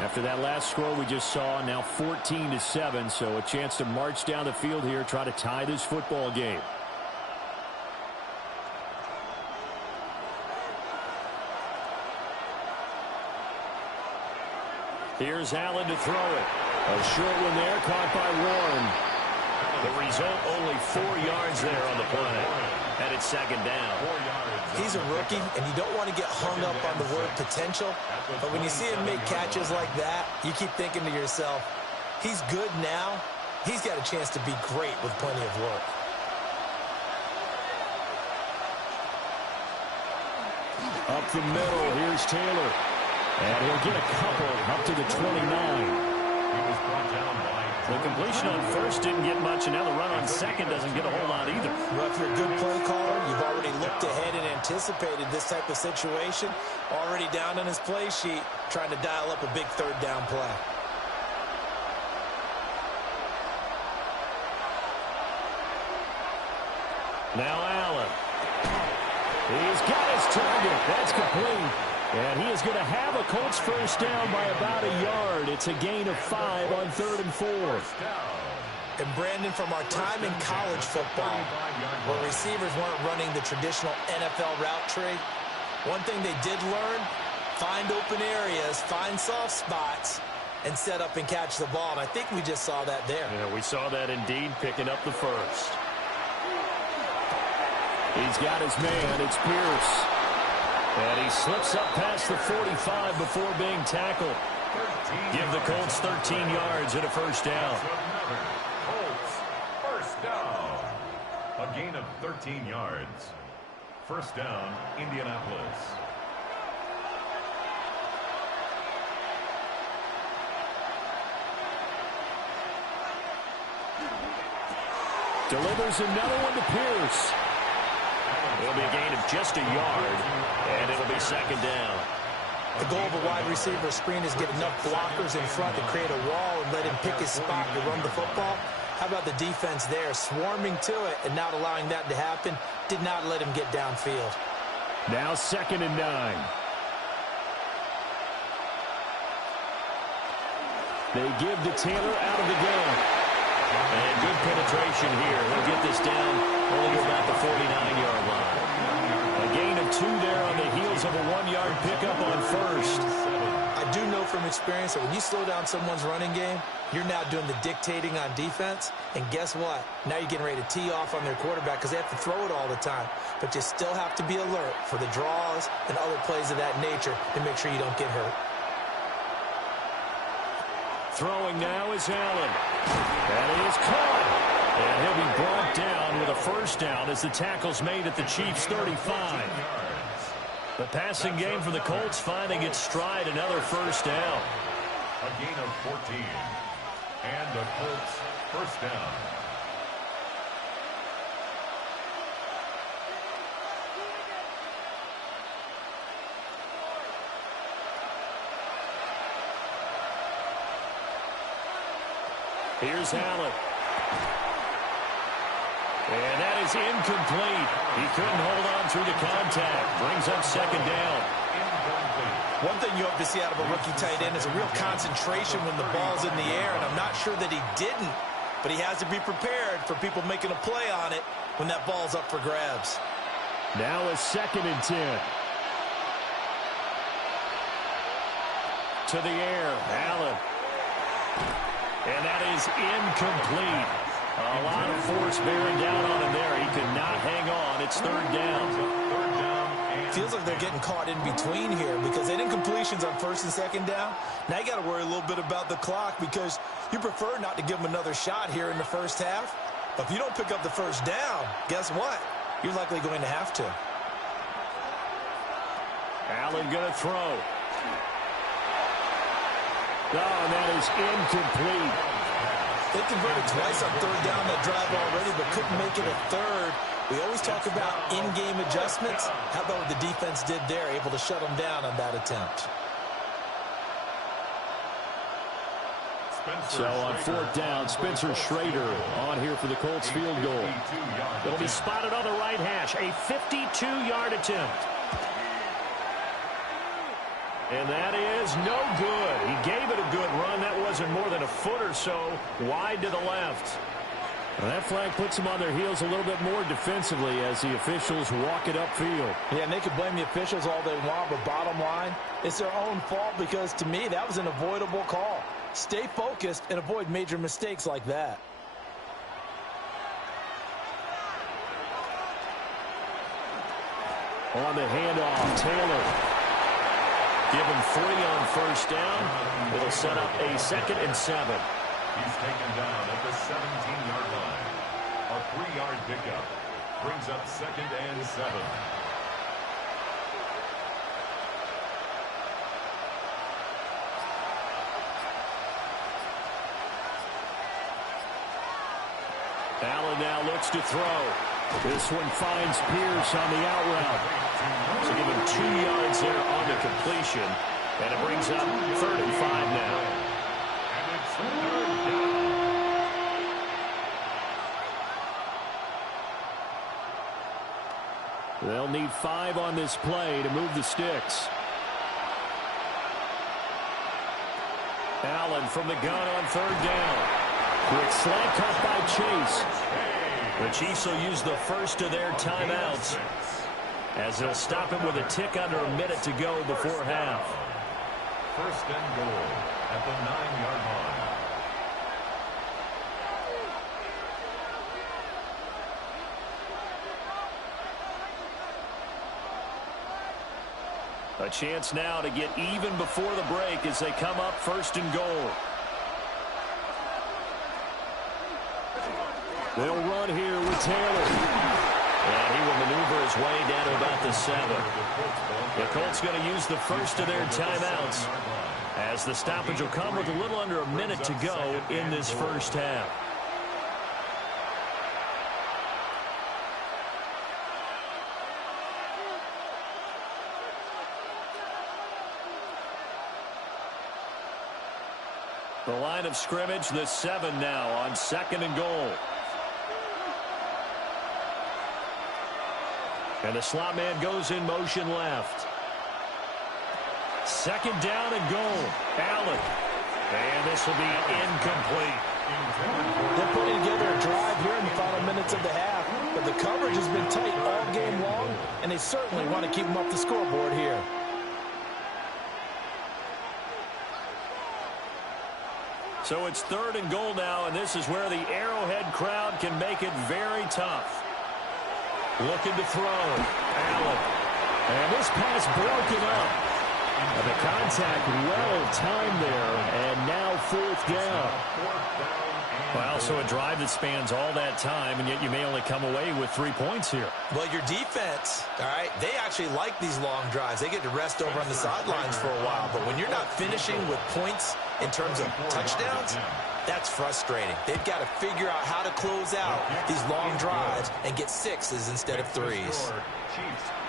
After that last score we just saw, now 14-7, so a chance to march down the field here, try to tie this football game. Here's Allen to throw it. A short one there, caught by Warren. The result, only 4 yards there on the play. And it's second down. He's a rookie, and you don't want to get hung up on the word potential. But when you see him make catches like that, you keep thinking to yourself, he's good now. He's got a chance to be great with plenty of work. Up the middle, here's Taylor. And he'll get a couple up to the 29. The completion on first didn't get much, and now the run on second doesn't get a whole lot either. Well, if you're a good play caller, you've already looked ahead and anticipated this type of situation. Already down on his play sheet, trying to dial up a big third down play. Now Allen. He's got his target. That's complete. And he is going to have a Colts first down by about a yard. It's a gain of 5 on 3rd and 4. And Brandon, from our time in college football, where receivers weren't running the traditional NFL route tree, one thing they did learn, find open areas, find soft spots, and set up and catch the ball. And I think we just saw that there. Yeah, we saw that indeed, picking up the first. He's got his man. It's Pierce. And he slips up past the 45 before being tackled. Give the Colts 13 yards and a first down. Colts first down. A gain of 13 yards. First down, Indianapolis. Delivers another one to Pierce. It'll be a gain of just a yard, and it'll be second down. The goal of a wide receiver screen is get enough blockers in front to create a wall and let him pick his spot to run the football. How about the defense there, swarming to it and not allowing that to happen? Did not let him get downfield. Now 2nd and 9. They give to Taylor out of the gun. And good penetration here. He'll get this down only to about the 49-yard line. A gain of 2 there on the heels of a 1-yard pickup on first. I do know from experience that when you slow down someone's running game, you're now doing the dictating on defense. And guess what? Now you're getting ready to tee off on their quarterback because they have to throw it all the time. But you still have to be alert for the draws and other plays of that nature to make sure you don't get hurt. Throwing now is Allen. That is caught. And he'll be brought down with a first down as the tackle's made at the Chiefs' 35. The passing game for the Colts finding its stride, another first down. A gain of 14. And the Colts first down. Here's Allen. And that is incomplete. He couldn't hold on through the contact. Brings up 2nd down. One thing you hope to see out of a rookie tight end is a real concentration when the ball's in the air, and I'm not sure that he didn't, but he has to be prepared for people making a play on it when that ball's up for grabs. Now a 2nd and 10. To the air, Allen. And that is incomplete. A lot of force bearing down on him there. He could not hang on. It's 3rd down. Feels like they're getting caught in between here because they didn't completions on 1st and 2nd down. Now you got to worry a little bit about the clock because you prefer not to give them another shot here in the first half. But if you don't pick up the first down, guess what? You're likely going to have to. Allen going to throw. Oh, and that is incomplete. They converted twice on 3rd down that drive already, but couldn't make it a 3rd. We always talk about in-game adjustments. How about what the defense did there, able to shut them down on that attempt? So on 4th down, Spencer Schrader on here for the Colts field goal. It'll be spotted on the right hash, a 52-yard attempt. And that is no good. He gave it a good run. That wasn't more than a foot or so wide to the left. Well, that flag puts them on their heels a little bit more defensively as the officials walk it upfield. Yeah, and they can blame the officials all they want, but bottom line, it's their own fault because, to me, that was an avoidable call. Stay focused and avoid major mistakes like that. On the handoff, Taylor. Give him 3 on 1st down. It'll set up a 2nd and 7. He's taken down at the 17-yard line. A 3-yard pickup brings up 2nd and 7. Allen now looks to throw. This one finds Pierce on the out route. So give him 2 yards there on the completion. And it brings up 3rd and 5 now. And it's 3rd down. They'll need 5 on this play to move the sticks. Allen from the gun on 3rd down. Quick slant cut by Chase. The Chiefs will use the first of their timeouts as they'll stop him with a tick under a minute to go before half. 1st and goal at the 9-yard line. A chance now to get even before the break as they come up 1st and goal. They'll run here with Taylor. And he will maneuver his way down to about the 7. The Colts going to use the first of their timeouts as the stoppage will come with a little under a minute to go in this first half. The line of scrimmage, the 7 now on 2nd and goal. And the slot man goes in motion left. 2nd down and goal. Allen. And this will be incomplete. They're putting together a drive here in the final minutes of the half, but the coverage has been tight all game long, and they certainly want to keep them off the scoreboard here. So it's 3rd and goal now, and this is where the Arrowhead crowd can make it very tough. Looking to throw. Allen. And this pass broken up. And the contact well timed there, and now 4th down. Well, so a drive that spans all that time, and yet you may only come away with 3 points here. Well, your defense, all right, they actually like these long drives. They get to rest over on the sidelines for a while. But when you're not finishing with points in terms of touchdowns, that's frustrating. They've got to figure out how to close out these long drives and get 6s instead of 3s.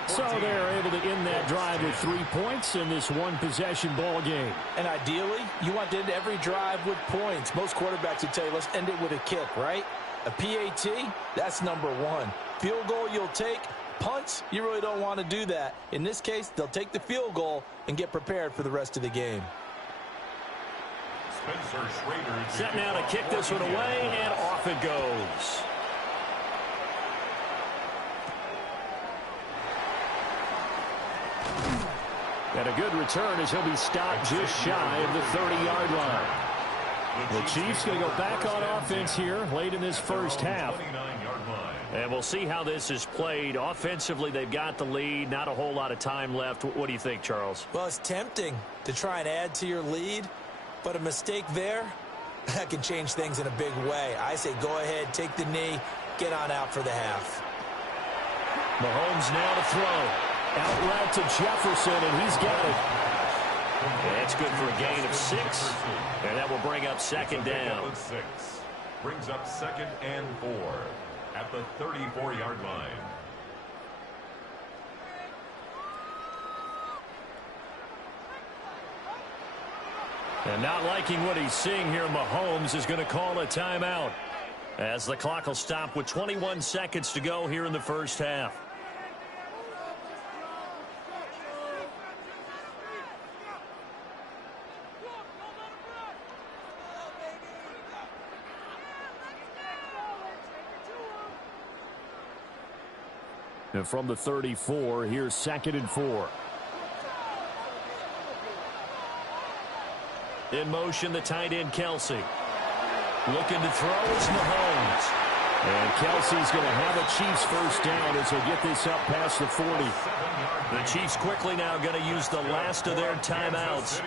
So they're able to end that drive with 3 points in this one-possession ball game. And ideally, you want to end every drive with points. Most quarterbacks would tell you, let's end it with a kick, right? A PAT, that's number 1. Field goal you'll take. Punts, you really don't want to do that. In this case, they'll take the field goal and get prepared for the rest of the game. Set now to kick this one away, and off it goes. And a good return as he'll be stopped just shy of the 30-yard line. The Chiefs going to go back on offense here late in this first half. And we'll see how this is played. Offensively, they've got the lead. Not a whole lot of time left. What do you think, Charles? Well, it's tempting to try and add to your lead, but a mistake there, that can change things in a big way. I say go ahead, take the knee, get on out for the half. Mahomes now to throw. Out route to Jefferson, and he's got it. That's good for a gain of 6, and that will bring up 2nd down. Brings up 2nd and 4 at the 34-yard line. And not liking what he's seeing here, Mahomes is going to call a timeout as the clock will stop with 21 seconds to go here in the first half. And from the 34, here's 2nd and 4. In motion, the tight end, Kelce. Looking to throw is Mahomes. And Kelce's going to have a Chiefs first down as they get this up past the 40. The Chiefs quickly now going to use the last of their timeouts.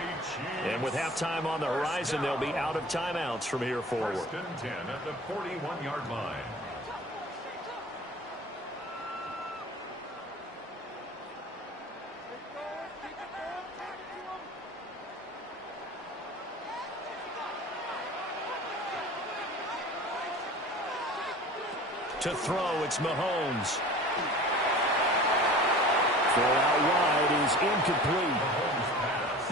And with halftime on the horizon, they'll be out of timeouts from here forward. 1st and 10 at the 41-yard line. To throw, it's Mahomes. Throw out wide is incomplete.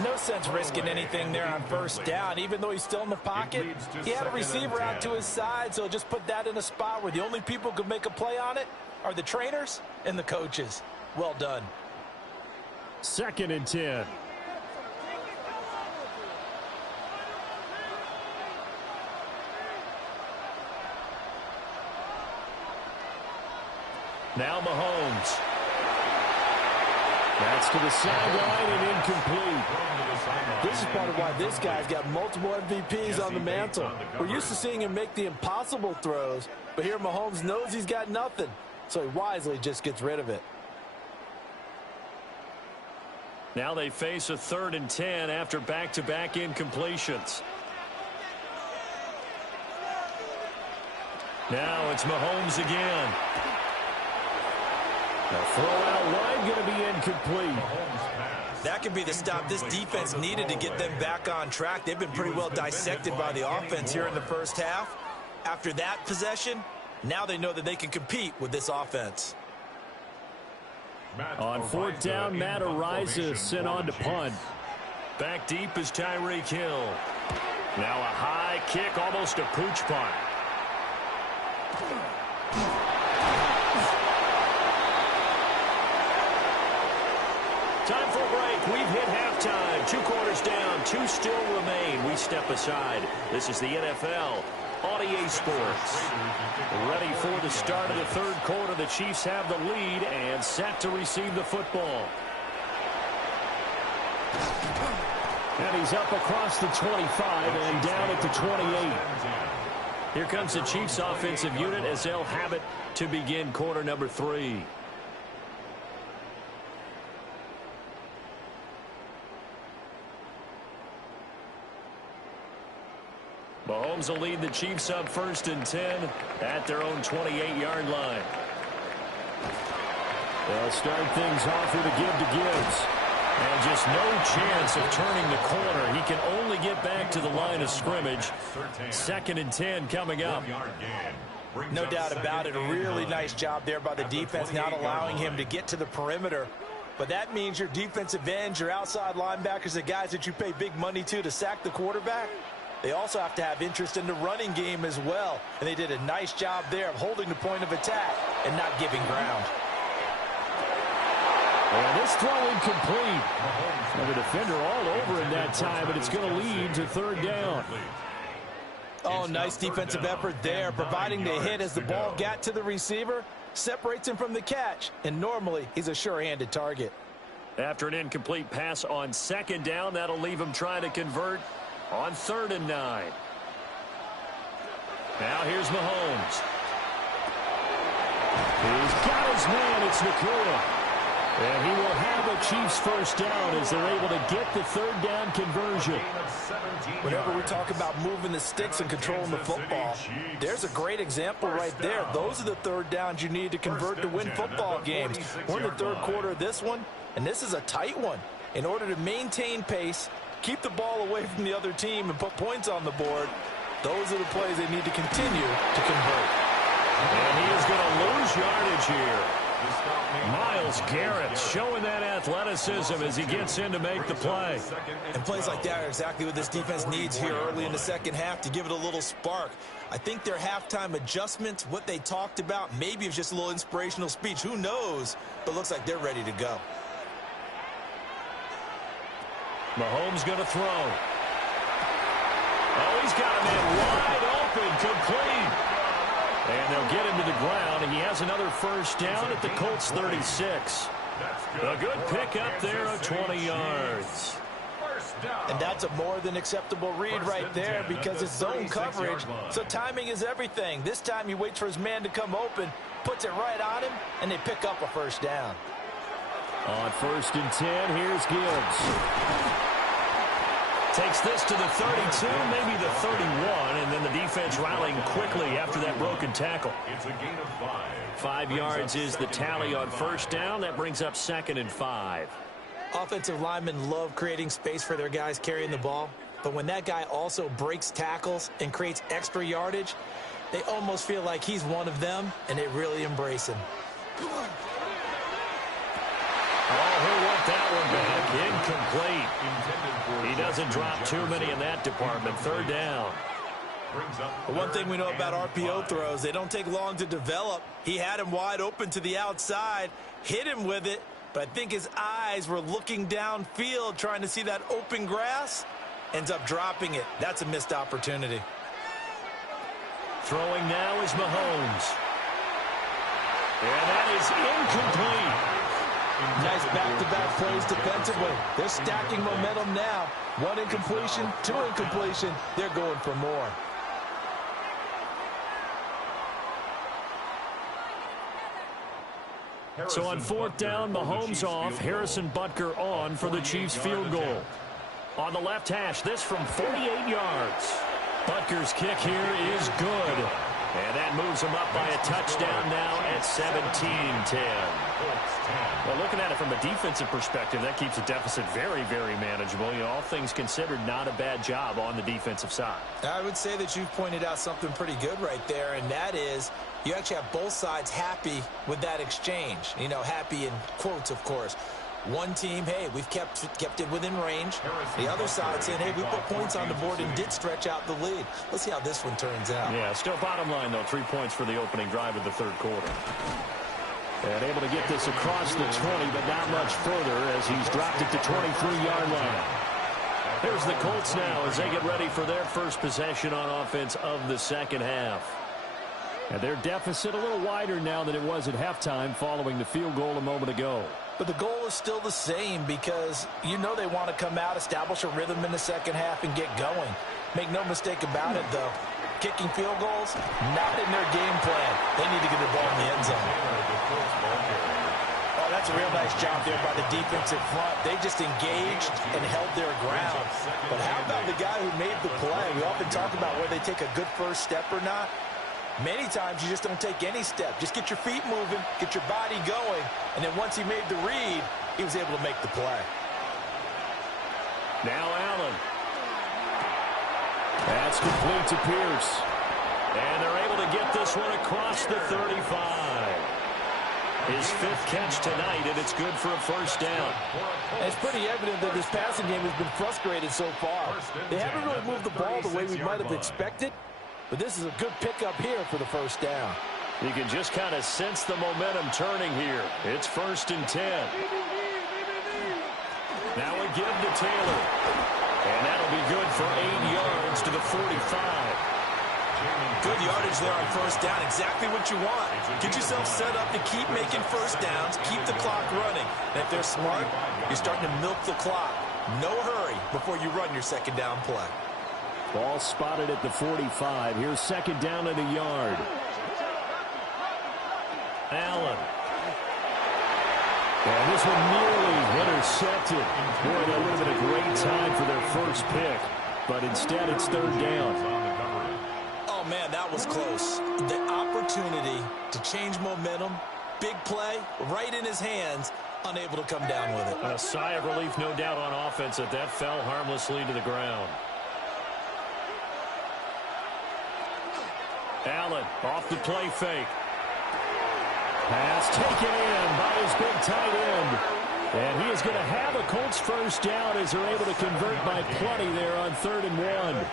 No sense risking anything there on 1st down. Even though he's still in the pocket, he had a receiver out to his side, so just put that in a spot where the only people who could make a play on it are the trainers and the coaches. Well done. 2nd and 10. Now Mahomes. That's to the sideline and incomplete. This is part of why this guy's got multiple MVPs on the mantle. We're used to seeing him make the impossible throws, but here Mahomes knows he's got nothing, so he wisely just gets rid of it. Now they face a 3rd and 10 after back-to-back incompletions. Now it's Mahomes again. The throw out wide going to be incomplete. That could be the stop this defense needed to get them back on track. They've been pretty well dissected by the offense here in the first half. After that possession, now they know that they can compete with this offense. On 4th down, Matt Araiza sent on to punt. Back deep is Tyreek Hill. Now a high kick, almost a pooch punt. Time for a break. We've hit halftime. 2 quarters down, 2 still remain. We step aside. This is the NFL on EA Sports. Ready for the start of the 3rd quarter. The Chiefs have the lead and set to receive the football. And he's up across the 25 and down at the 28. Here comes the Chiefs offensive unit as they'll have it to begin quarter number 3. Mahomes will lead the Chiefs up 1st and 10 at their own 28-yard line. They'll start things off with a give to Gibbs. And just no chance of turning the corner. He can only get back to the line of scrimmage. 2nd and 10 coming up. No doubt about it. A really nice job there by the defense, not allowing him to get to the perimeter. But that means your defensive ends, your outside linebackers, the guys that you pay big money to sack the quarterback, they also have to have interest in the running game as well. And they did a nice job there of holding the point of attack and not giving ground. And this throw incomplete. And the defender all over in that time, but it's going to lead to 3rd down. Oh, nice defensive effort there, providing the hit as the ball got to the receiver, separates him from the catch, and normally he's a sure-handed target. After an incomplete pass on 2nd down, that'll leave him trying to convert on 3rd and 9. Now here's Mahomes. He's got his man. It's Nakua. And he will have a Chiefs 1st down as they're able to get the 3rd down conversion. Whenever we talk about moving the sticks and controlling the football, there's a great example right there. Those are the 3rd downs you need to convert to win football games. We're in the 3rd quarter of this one, and this is a tight one. In order to maintain pace, keep the ball away from the other team, and put points on the board, those are the plays they need to continue to convert. And he is going to lose yardage here. Myles Garrett showing that athleticism as he gets in to make the play. And plays like that are exactly what this defense needs here early in the 2nd half to give it a little spark. I think their halftime adjustments, what they talked about, maybe it's just a little inspirational speech. Who knows? But looks like they're ready to go. Mahomes going to throw. Oh, he's got a man wide open, complete. And they'll get him to the ground, and he has another 1st down at the Colts 36. A good pickup there of 20 yards. And that's a more than acceptable read right there because it's zone coverage, so timing is everything. This time he waits for his man to come open, puts it right on him, and they pick up a 1st down. On 1st and 10, here's Gibbs. Takes this to the 32, maybe the 31, and then the defense rallying quickly after that broken tackle. It's a gain of 5. 5 yards is the tally on 1st down. That brings up 2nd and 5. Offensive linemen love creating space for their guys carrying the ball, but when that guy also breaks tackles and creates extra yardage, they almost feel like he's one of them, and they really embrace him. Oh, he'll want that one back. Incomplete. He doesn't drop too many in that department. 3rd down. One thing we know about RPO throws, they don't take long to develop. He had him wide open to the outside, hit him with it, but I think his eyes were looking downfield trying to see that open grass. Ends up dropping it. That's a missed opportunity. Throwing now is Mahomes. And that is incomplete. Nice back-to-back plays defensively. They're stacking momentum now. 1 incompletion, 2 incompletion. They're going for more. So on 4th down, Mahomes off, Harrison Butker on for the Chiefs field goal. On the left hash, this from 48 yards. Butker's kick here is good. And that moves him up by a touchdown now at 17-10. Well, looking at it from a defensive perspective, that keeps the deficit very, very manageable. You know, all things considered, not a bad job on the defensive side. I would say that you've pointed out something pretty good right there, and that is you actually have both sides happy with that exchange. You know, happy in quotes, of course. One team, hey, we've kept it within range. The other side saying, hey, we put points on the board and did stretch out the lead. Let's see how this one turns out. Yeah, still bottom line, though, 3 points for the opening drive of the third quarter. And able to get this across the 20, but not much further as he's dropped it to 23-yard line. Here's the Colts now as they get ready for their first possession on offense of the second half. And their deficit a little wider now than it was at halftime following the field goal a moment ago. But the goal is still the same because you know they want to come out, establish a rhythm in the second half, and get going. Make no mistake about it, though. Kicking field goals, not in their game plan. They need to get the ball in the end zone. Oh, that's a real nice job there by the defensive front. They just engaged and held their ground. But how about the guy who made the play? We often talk about whether they take a good first step or not. Many times you just don't take any step. Just get your feet moving, get your body going, and then once he made the read, he was able to make the play. Now Allen. That's complete to Pierce. And they're able to get this one across the 35. His 5th catch tonight, and it's good for a first down. And it's pretty evident that this passing game has been frustrated so far. They haven't really moved the ball the way we might have expected. But this is a good pickup here for the first down. You can just kind of sense the momentum turning here. It's 1st and 10. Now we give to Taylor. And that'll be good for 8 yards to the 45. Good yardage there on first down. Exactly what you want. Get yourself set up to keep making first downs, keep the clock running. And if they're smart, you're starting to milk the clock. No hurry before you run your second down play. Ball spotted at the 45. Here's second down at a yard. Allen. And this one nearly intercepted. Boy, that would have been a great time for their first pick. But instead, it's third down. Oh, man, that was close. The opportunity to change momentum, big play, right in his hands, unable to come down with it. A sigh of relief, no doubt, on offense that fell harmlessly to the ground. Allen off the play fake. Pass taken in by his big tight end. And he is going to have a Colts first down as they're able to convert by plenty there on 3rd and 1.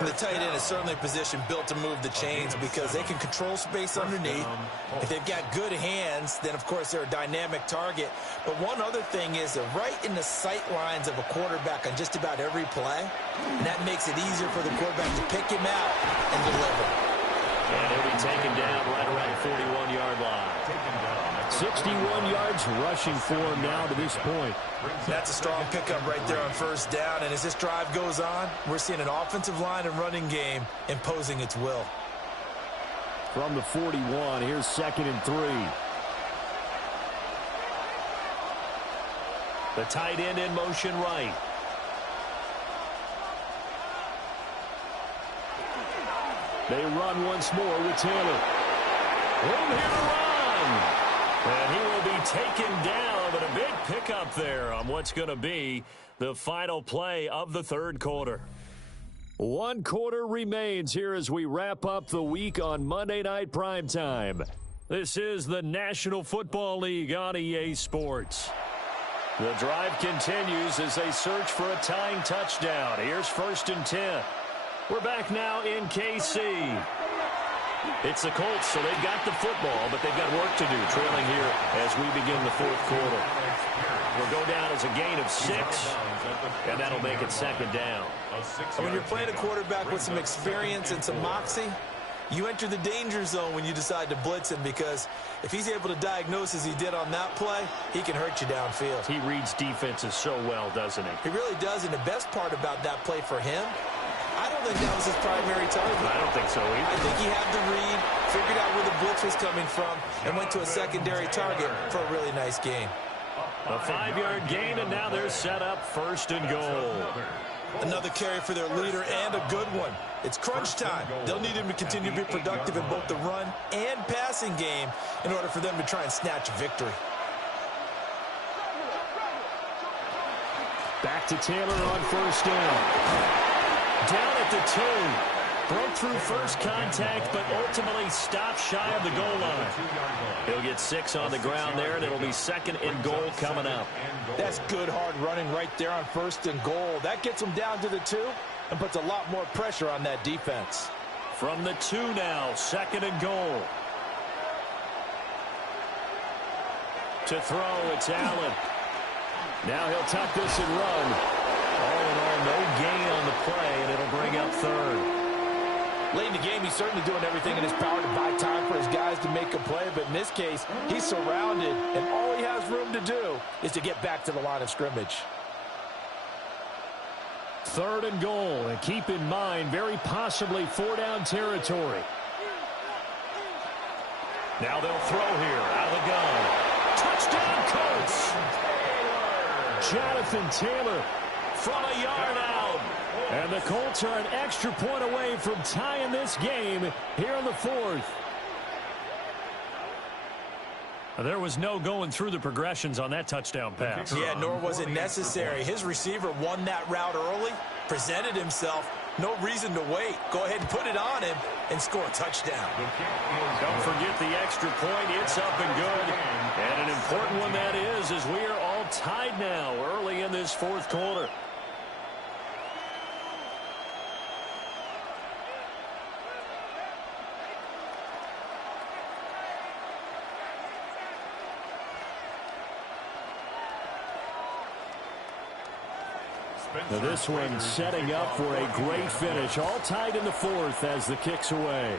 The tight end is certainly a position built to move the chains because they can control space underneath. If they've got good hands, then, of course, they're a dynamic target. But one other thing is they're right in the sight lines of a quarterback on just about every play. And that makes it easier for the quarterback to pick him out and deliver. And he'll be taken down right around the 41-yard line. 61 yards rushing for him now to this point. That's a strong pickup right there on first down. And as this drive goes on, we're seeing an offensive line and running game imposing its will. From the 41, here's 2nd and 3. The tight end in motion right. They run once more with Taylor. Room here to run. And he will be taken down, but a big pickup there on what's going to be the final play of the third quarter. 1 quarter remains here as we wrap up the week on Monday Night Primetime. This is the National Football League on EA Sports. The drive continues as they search for a tying touchdown. Here's 1st and 10. We're back now in KC. It's the Colts, so they've got the football, but they've got work to do, trailing here as we begin the fourth quarter. We'll go down as a gain of 6, and that'll make it 2nd down. And when you're playing a quarterback with some experience and some moxie, you enter the danger zone when you decide to blitz him because if he's able to diagnose as he did on that play, he can hurt you downfield. He reads defenses so well, doesn't he? He really does, and the best part about that play for him, I don't think that was his primary target. I don't think so either. I think he had the read, figured out where the blitz was coming from, and went to a secondary target for a really nice gain. A 5-yard gain, and now they're set up 1st and goal. Another carry for their leader and a good one. It's crunch time. They'll need him to continue to be productive in both the run and passing game in order for them to try and snatch a victory. Back to Taylor on 1st down. Down at the 2. Broke through first contact, but ultimately stopped shy of the goal line. He'll get 6 on the ground there, and it'll be 2nd and goal coming up. That's good hard running right there on 1st and goal. That gets them down to the 2 and puts a lot more pressure on that defense. From the 2 now, 2nd and goal. To throw, it's Allen. Now he'll tuck this and run. All in all, no gain on the play, and it'll bring up 3rd. Late in the game, he's certainly doing everything in his power to buy time for his guys to make a play, but in this case, he's surrounded, and all he has room to do is to get back to the line of scrimmage. 3rd and goal, and keep in mind, very possibly 4-down territory. Now they'll throw here, out of the gun. Touchdown, Colts! Jonathan Taylor from a yard out. And the Colts are an extra point away from tying this game here in the 4th. There was no going through the progressions on that touchdown pass. Yeah, nor was it necessary. His receiver won that route early, presented himself. No reason to wait. Go ahead and put it on him and score a touchdown. Don't forget the extra point. It's up and good. And an important one that is, as we are all tied now early in this 4th quarter. Now this one setting up for a great finish. All tied in the 4th as the kick's away.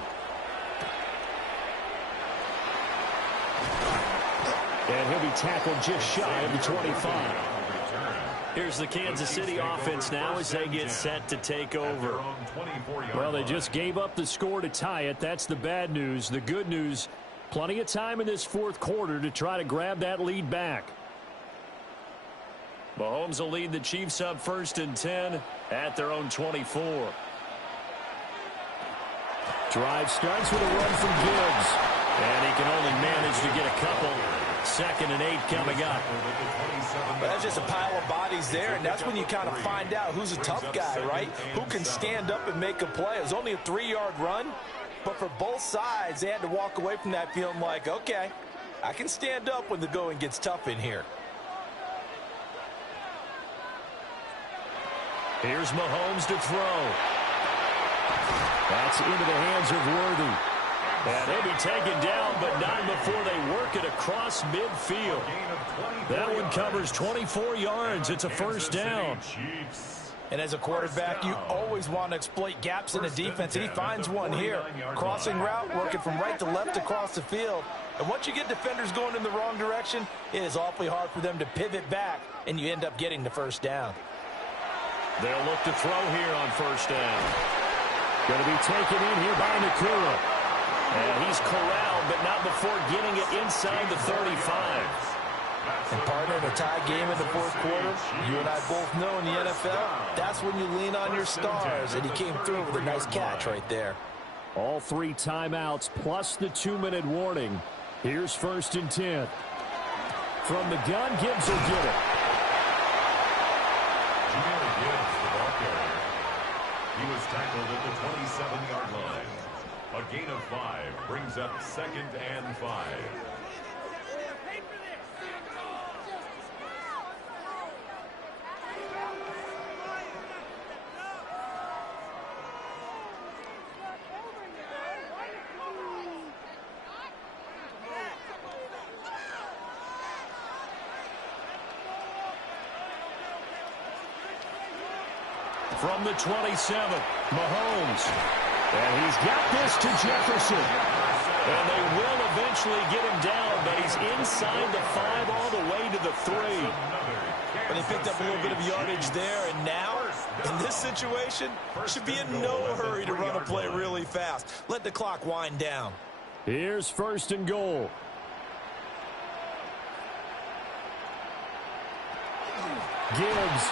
And he'll be tackled just shy of the 25. Here's the Kansas City offense now as they get set to take over. Well, they just gave up the score to tie it. That's the bad news. The good news, plenty of time in this 4th quarter to try to grab that lead back. Mahomes will lead the Chiefs up 1st and 10 at their own 24. Drive starts with a run from Gibbs. And he can only manage to get a couple. 2nd and 8 coming up. But that's just a pile of bodies there, and that's when you kind of find out who's a tough guy, right? Who can stand up and make a play. It was only a 3-yard run, but for both sides, they had to walk away from that feeling like, okay, I can stand up when the going gets tough in here. Here's Mahomes to throw. That's into the hands of Worthy. And he'll be taken down, but not before they work it across midfield. That one covers 24 yards. It's a 1st down. And as a quarterback, you always want to exploit gaps in the defense, and he finds one here. Crossing route, working from right to left across the field. And once you get defenders going in the wrong direction, it is awfully hard for them to pivot back, and you end up getting the 1st down. They'll look to throw here on 1st down. Going to be taken in here by Nakura. And he's corralled, but not before getting it inside the 35. And partner, in a tie game in the 4th quarter, you and I both know in the NFL, that's when you lean on your stars, and he came through with a nice catch right there. All 3 timeouts plus the 2-minute warning. Here's 1st and 10. From the gun, Gibbs will get it. He was tackled at the 27-yard line. A gain of 5 brings up 2nd and 5. From the 27, Mahomes. And he's got this to Jefferson. And they will eventually get him down, but he's inside the 5 all the way to the 3. But he picked up a little bit of yardage there, and now, in this situation, should be in no hurry to run a play really fast. Let the clock wind down. Here's 1st and goal. Gibbs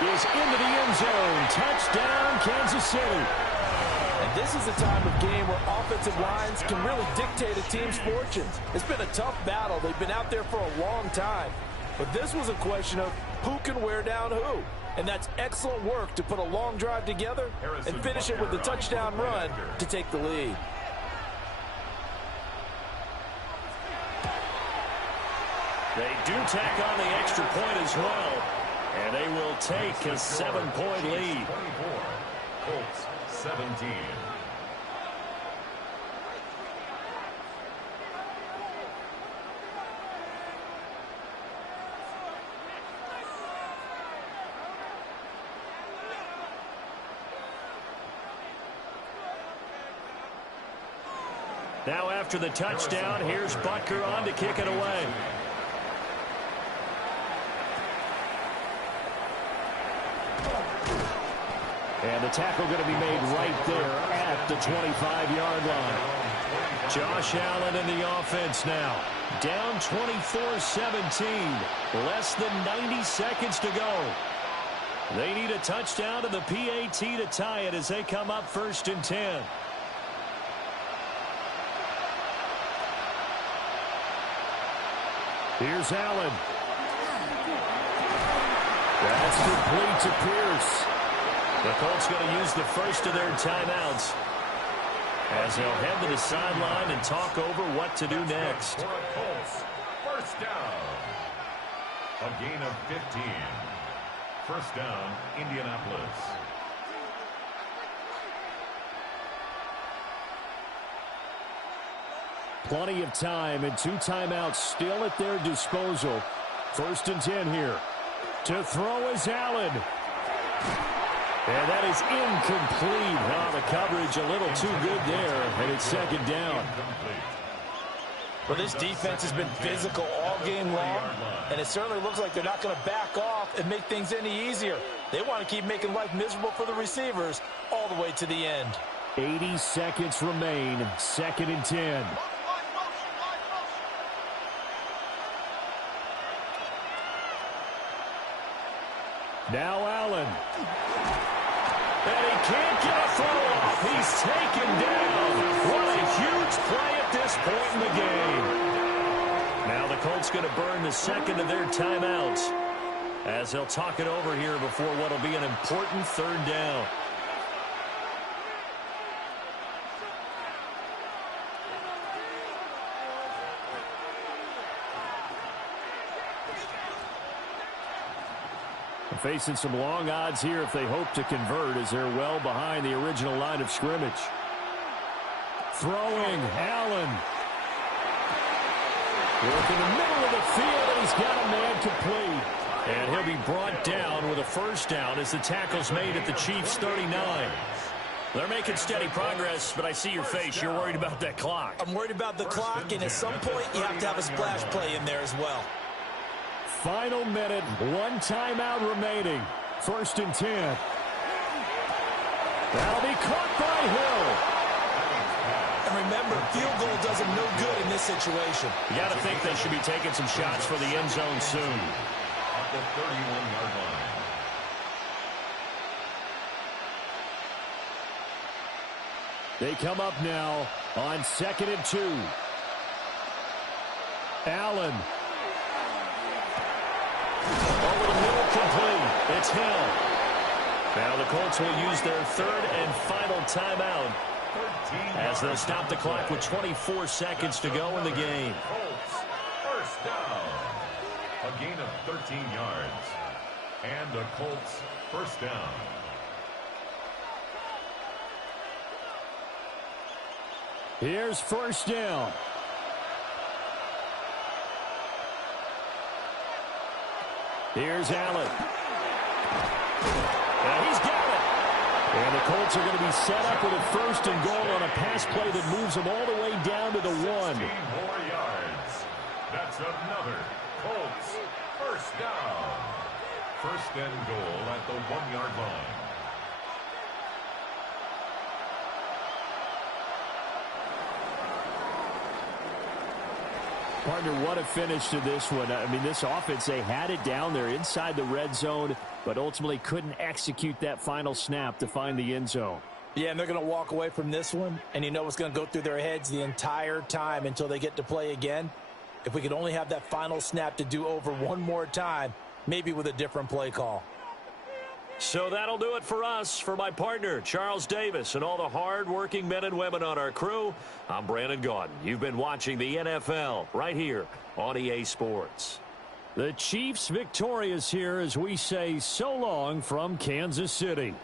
is into the end zone. Touchdown, Kansas City. And this is a time of game where offensive lines can really dictate a team's fortunes. It's been a tough battle. They've been out there for a long time. But this was a question of who can wear down who. And that's excellent work to put a long drive together and finish it with a touchdown run to take the lead. They do tack on the extra point as well. And they will take a 7-point lead. 24, Colts 17. Now after the touchdown, here's Butker on to kick it away. And the tackle going to be made right there at the 25-yard line. Josh Allen in the offense now. Down 24-17. Less than 90 seconds to go. They need a touchdown to the PAT to tie it as they come up 1st and 10. Here's Allen. That's complete to Pierce. The Colts going to use the first of their timeouts as they'll head to the sideline and talk over what to do next. Colts, first down. A gain of 15. First down, Indianapolis. Plenty of time and 2 timeouts still at their disposal. 1st and 10 here. To throw is Allen. And that is incomplete. Oh, the coverage a little too good there, and it's 2nd down. Well, this defense has been physical all game long, and it certainly looks like they're not going to back off and make things any easier. They want to keep making life miserable for the receivers all the way to the end. 80 seconds remain. 2nd and 10. Now Allen. And he can't get a throw off. He's taken down. What a huge play at this point in the game. Now the Colts going to burn the 2nd of their timeouts as they'll talk it over here before what will be an important 3rd down. Facing some long odds here if they hope to convert as they're well behind the original line of scrimmage. Throwing, Allen. Work in the middle of the field, and he's got a man complete. And he'll be brought down with a 1st down as the tackle's made at the Chiefs' 39. They're making steady progress, but I see your face. You're worried about that clock. I'm worried about the clock, and at some point you have to have a splash play in there as well. Final minute, 1 timeout remaining. 1st and 10. That'll be caught by Hill. And remember, field goal does them no good in this situation. You got to think they should be taking some shots for the end zone soon. At the 31-yard line. They come up now on 2nd and 2. Allen. Over the middle, complete. It's Hill. Now the Colts will use their 3rd and final timeout as they'll stop the clock with 24 seconds to go in the game. Colts, first down. A gain of 13 yards. And a Colts first down. Here's 1st down. Here's Allen. And he's got it. And the Colts are going to be set up with a 1st and goal on a pass play that moves them all the way down to the 1. 16 more yards. That's another Colts first down. 1st and goal at the 1-yard line. Partner, what a finish to this one. I mean, this offense, they had it down there inside the red zone, but ultimately couldn't execute that final snap to find the end zone. Yeah, and they're going to walk away from this one, and you know what's going to go through their heads the entire time until they get to play again. If we could only have that final snap to do over one more time, maybe with a different play call. So that'll do it for us. For my partner, Charles Davis, and all the hard-working men and women on our crew, I'm Brandon Gaudin. You've been watching the NFL right here on EA Sports. The Chiefs victorious here as we say so long from Kansas City.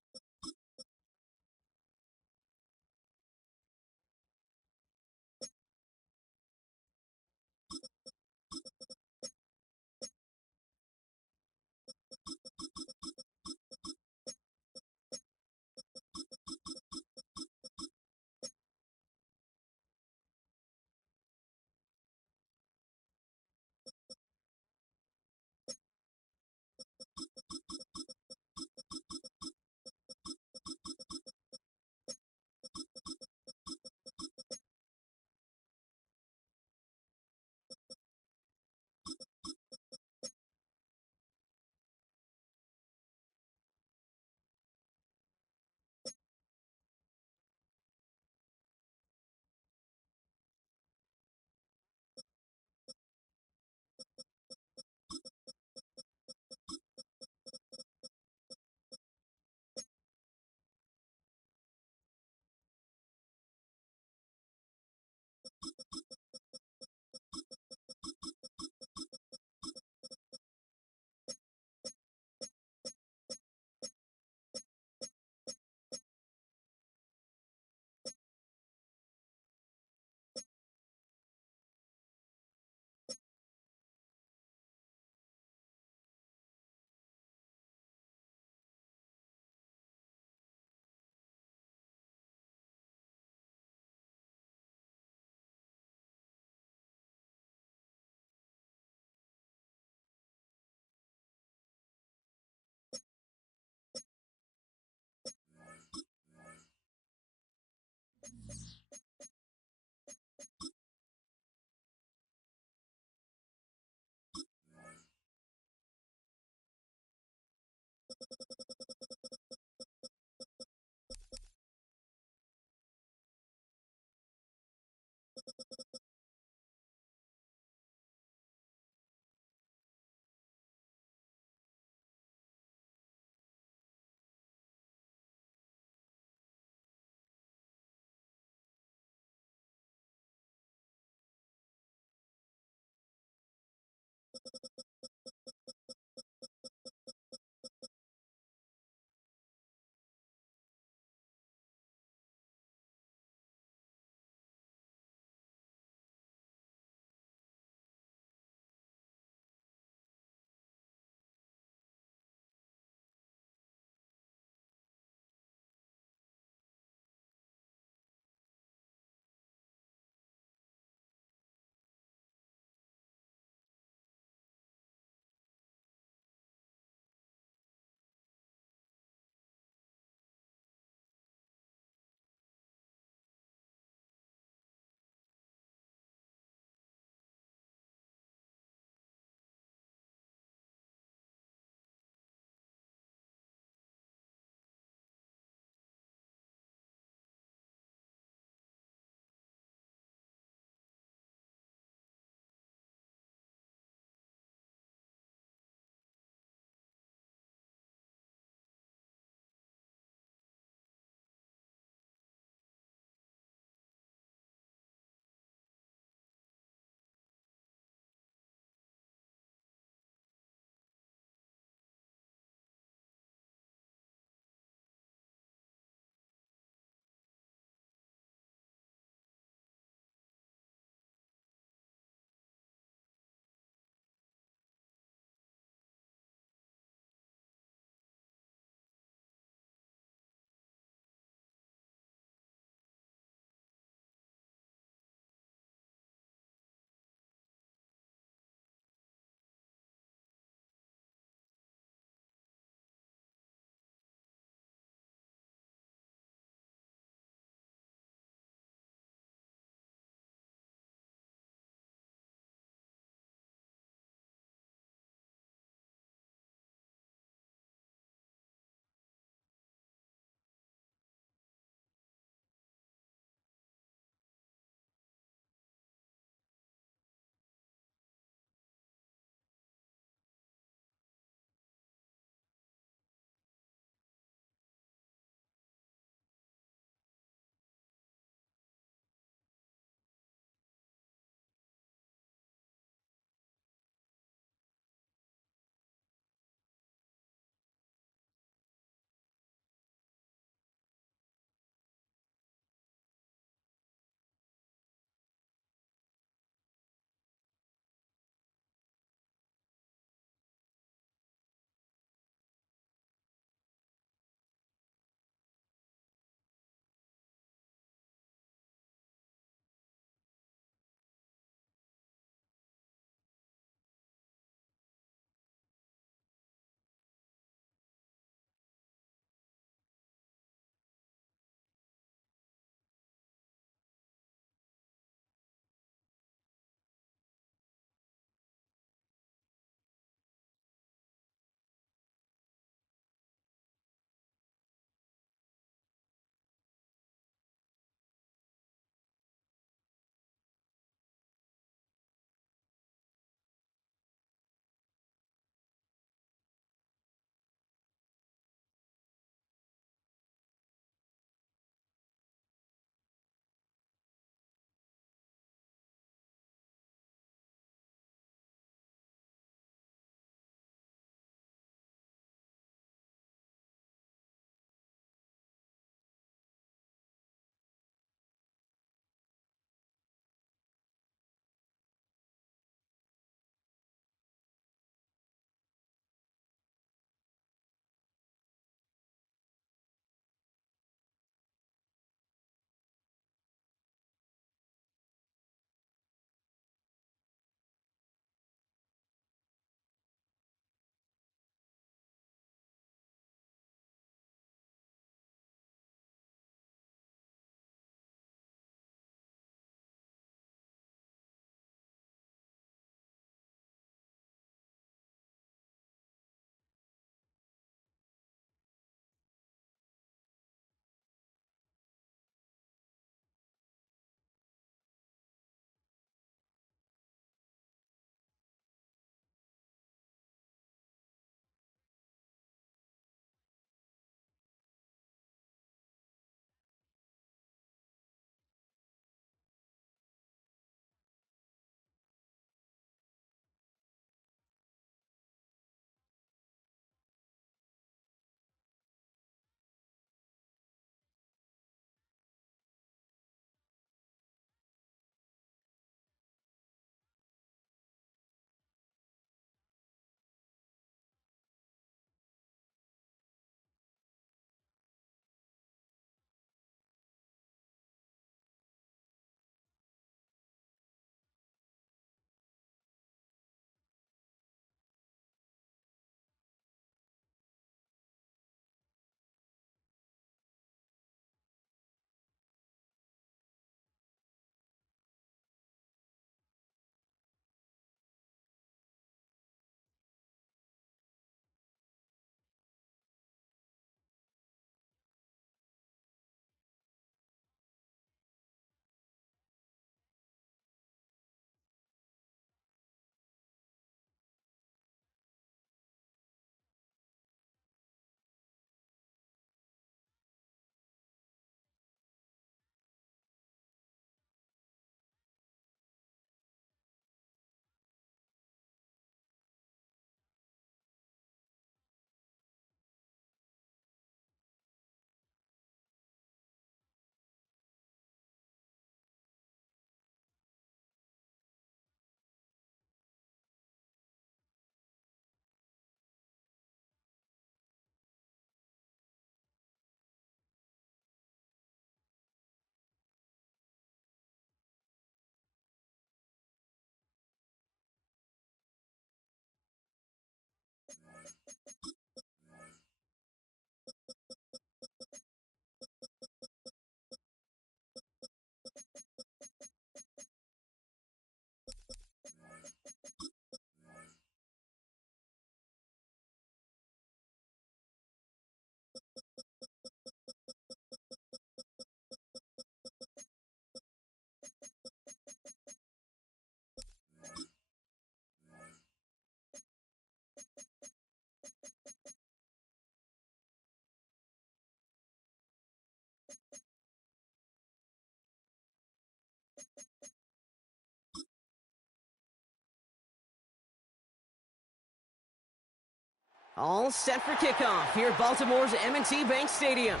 All set for kickoff here at Baltimore's M&T Bank Stadium.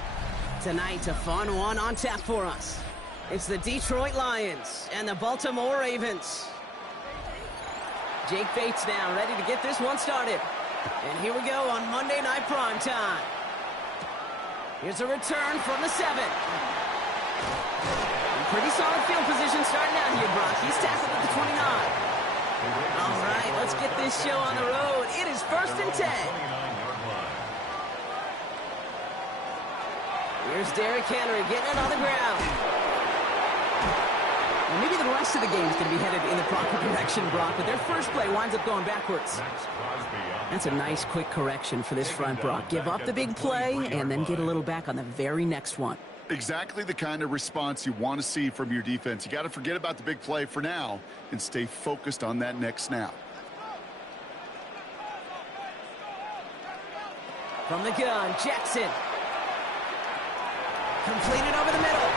Tonight, a fun one on tap for us. It's the Detroit Lions and the Baltimore Ravens. Jake Bates now ready to get this one started. And here we go on Monday Night Prime Time. Here's a return from the 7. Pretty solid field position starting out here, Brock. He's tackled at the 29. All right, let's get this show on the road. It is 1st and 10. Here's Derrick Henry getting it on the ground. Well, maybe the rest of the game is going to be headed in the proper direction, Brock, but their first play winds up going backwards. That's a nice, quick correction for this front, Brock. Give up the big play and then get a little back on the very next one. Exactly the kind of response you want to see from your defense. You got to forget about the big play for now and stay focused on that next snap. From the gun, Jackson. Completed over the middle.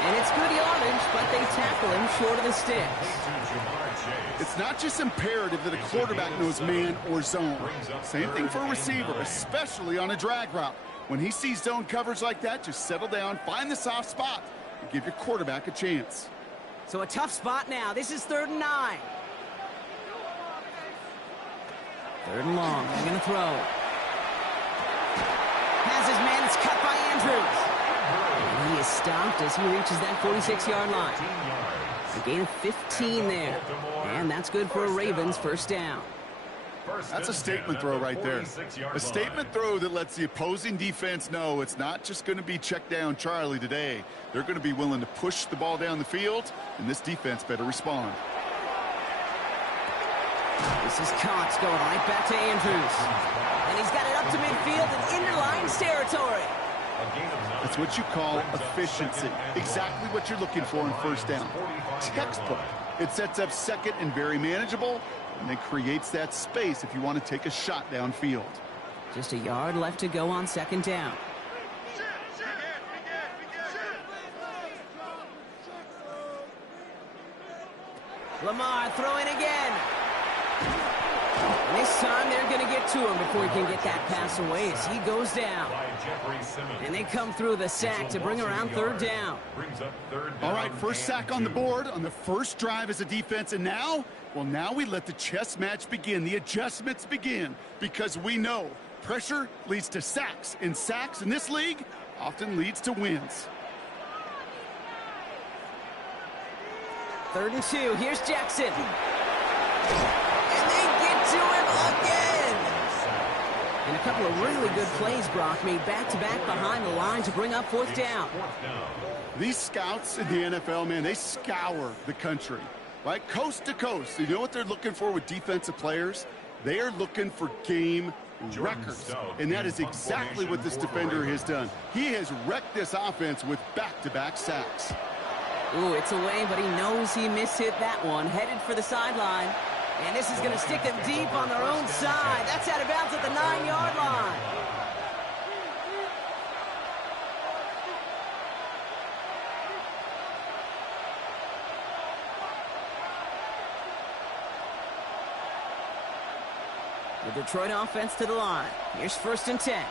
And it's good yardage, but they tackle him short of the sticks. It's not just imperative that a quarterback knows man or zone. Same thing for a receiver, especially on a drag route. When he sees zone coverage like that, just settle down, find the soft spot, and give your quarterback a chance. So a tough spot now. This is 3rd and 9. 3rd and long. They're going to throw. Has his man. It's cut by Andrews. And he is stopped as he reaches that 46-yard line. A gain of 15 there. And that's good for a Ravens first down. That's a statement throw right there. A statement throw that lets the opposing defense know it's not just going to be check down Charlie today. They're going to be willing to push the ball down the field, and this defense better respond. This is Cox going right back to Andrews. And he's got it up to midfield and into Lions territory. That's what you call efficiency. Exactly what you're looking for in first down. Textbook. It sets up second and very manageable, and then creates that space if you want to take a shot downfield. Just a yard left to go on 2nd down. Lamar throwing again. And this time they're going to get to him before he can get that pass away as he goes down. And they come through the sack to bring around 3rd down. All right, first sack on the board on the first drive as a defense, and now, well, now we let the chess match begin. The adjustments begin because we know pressure leads to sacks, and sacks in this league often leads to wins. 3rd and 2. Here's Jackson. And they get to him again. And a couple of really good plays, Brock, made back-to-back behind the line to bring up 4th down. These scouts in the NFL, man, they scour the country, right? Coast to coast. You know what they're looking for with defensive players? They are looking for game records. And that is exactly what this defender has done. He has wrecked this offense with back-to-back sacks. Ooh, it's away, but he knows he mishit that one. Headed for the sideline. And this is going to stick them deep on their own side. That's out of bounds at the 9-yard line. The Detroit offense to the line. Here's 1st and 10.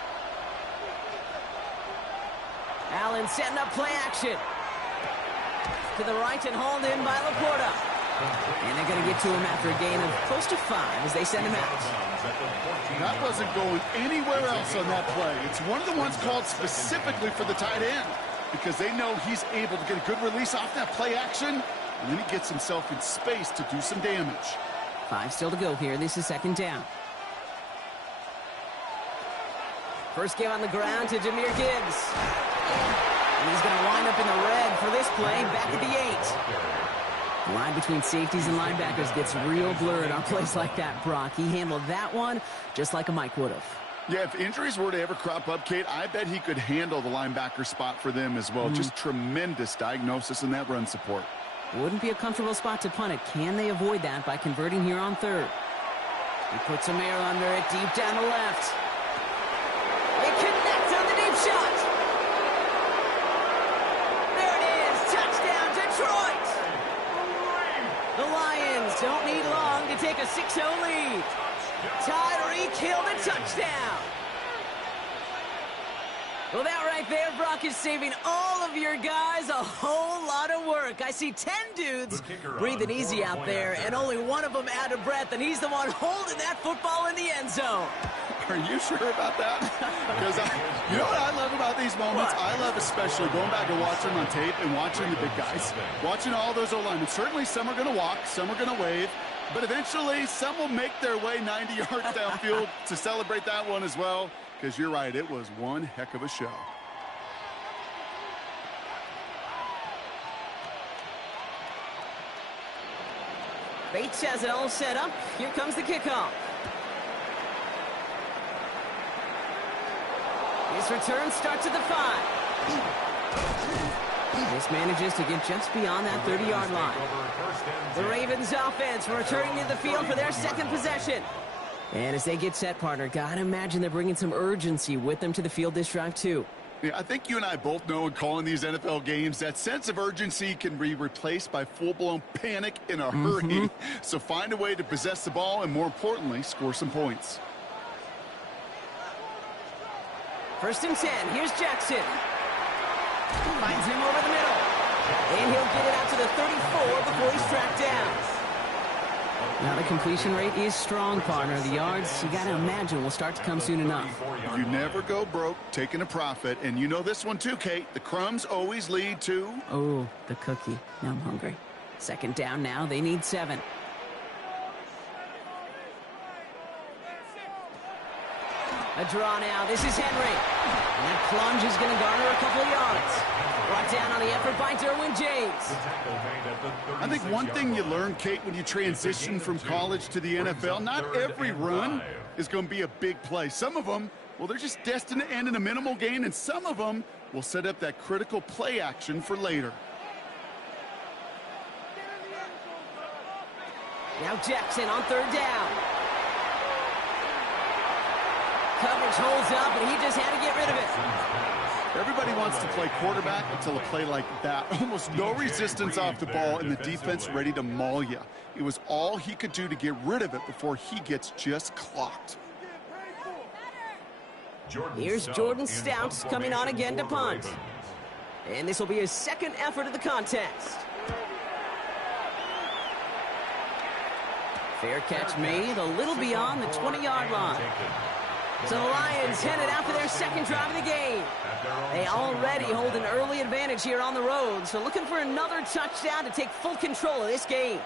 Allen setting up play action. To the right and hauled in by Laporta. And they're going to get to him after a gain of close to 5 as they send him out. That wasn't going anywhere else on that play. It's one of the ones called specifically for the tight end because they know he's able to get a good release off that play action, and then he gets himself in space to do some damage. 5 still to go here. This is 2nd down. First game on the ground to Jahmyr Gibbs. And he's going to wind up in the red for this play, back at the 8. The line between safeties and linebackers gets real blurred on plays like that, Brock. He handled that one just like a Mike would have. Yeah, if injuries were to ever crop up, Kate, I bet he could handle the linebacker spot for them as well. Just tremendous diagnosis in that run support. Wouldn't be a comfortable spot to punt it. Can they avoid that by converting here on 3rd? He puts some air under it, deep down the left. They connect on the deep shot. There it is. Touchdown, Detroit. The Lions don't need long to take a 6-0 lead. Tyreek Hill, the touchdown. Well, that right there, Brock, is saving all of your guys a whole lot of work. I see 10 dudes breathing easy out there, and only one of them out of breath, and he's the one holding that football in the end zone. Are you sure about that? Because you know what I love about these moments? What? I love especially going back and watching on tape and watching the big guys. Watching all those O-linemen. Certainly some are going to walk, some are going to wave, but eventually some will make their way 90 yards downfield to celebrate that one as well. Because you're right, it was one heck of a show. Bates has it all set up. Here comes the kickoff. His return starts at the 5. This manages to get just beyond that 30-yard line. The Ravens offense returning to the field for their second possession. And as they get set, partner, gotta imagine they're bringing some urgency with them to the field this drive, too. Yeah, I think you and I both know in calling these NFL games, that sense of urgency can be replaced by full-blown panic in a hurry. So find a way to possess the ball and, more importantly, score some points. 1st and 10. Here's Jackson. Finds him over the middle. And he'll get it out to the 34 before he's tracked down. Now the completion rate is strong, partner. The yards, you got to imagine, will start to come soon enough. You never go broke taking a profit. And you know this one too, Kate. The crumbs always lead to... Oh, the cookie. Now I'm hungry. 2nd down now. They need 7. A draw now. This is Henry. And that plunge is going to garner a couple of yards. Brought down on the effort by Derwin James. I think one thing you learn, Kate, when you transition from college to the NFL, not every run is going to be a big play. Some of them, well, they're just destined to end in a minimal gain, and some of them will set up that critical play action for later. Now Jackson on 3rd down. Coverage holds up, and he just had to get rid of it. Everybody wants to play quarterback until a play like that. Almost no resistance off the ball, and the defense ready to maul you. It was all he could do to get rid of it before he gets just clocked. Here's Jordan Stouts coming on again to punt. And this will be his 2nd effort of the contest. Fair catch made a little beyond the 20-yard line. So the Lions headed out for their 2nd drive of the game. They already hold an early advantage here on the road, so looking for another touchdown to take full control of this game.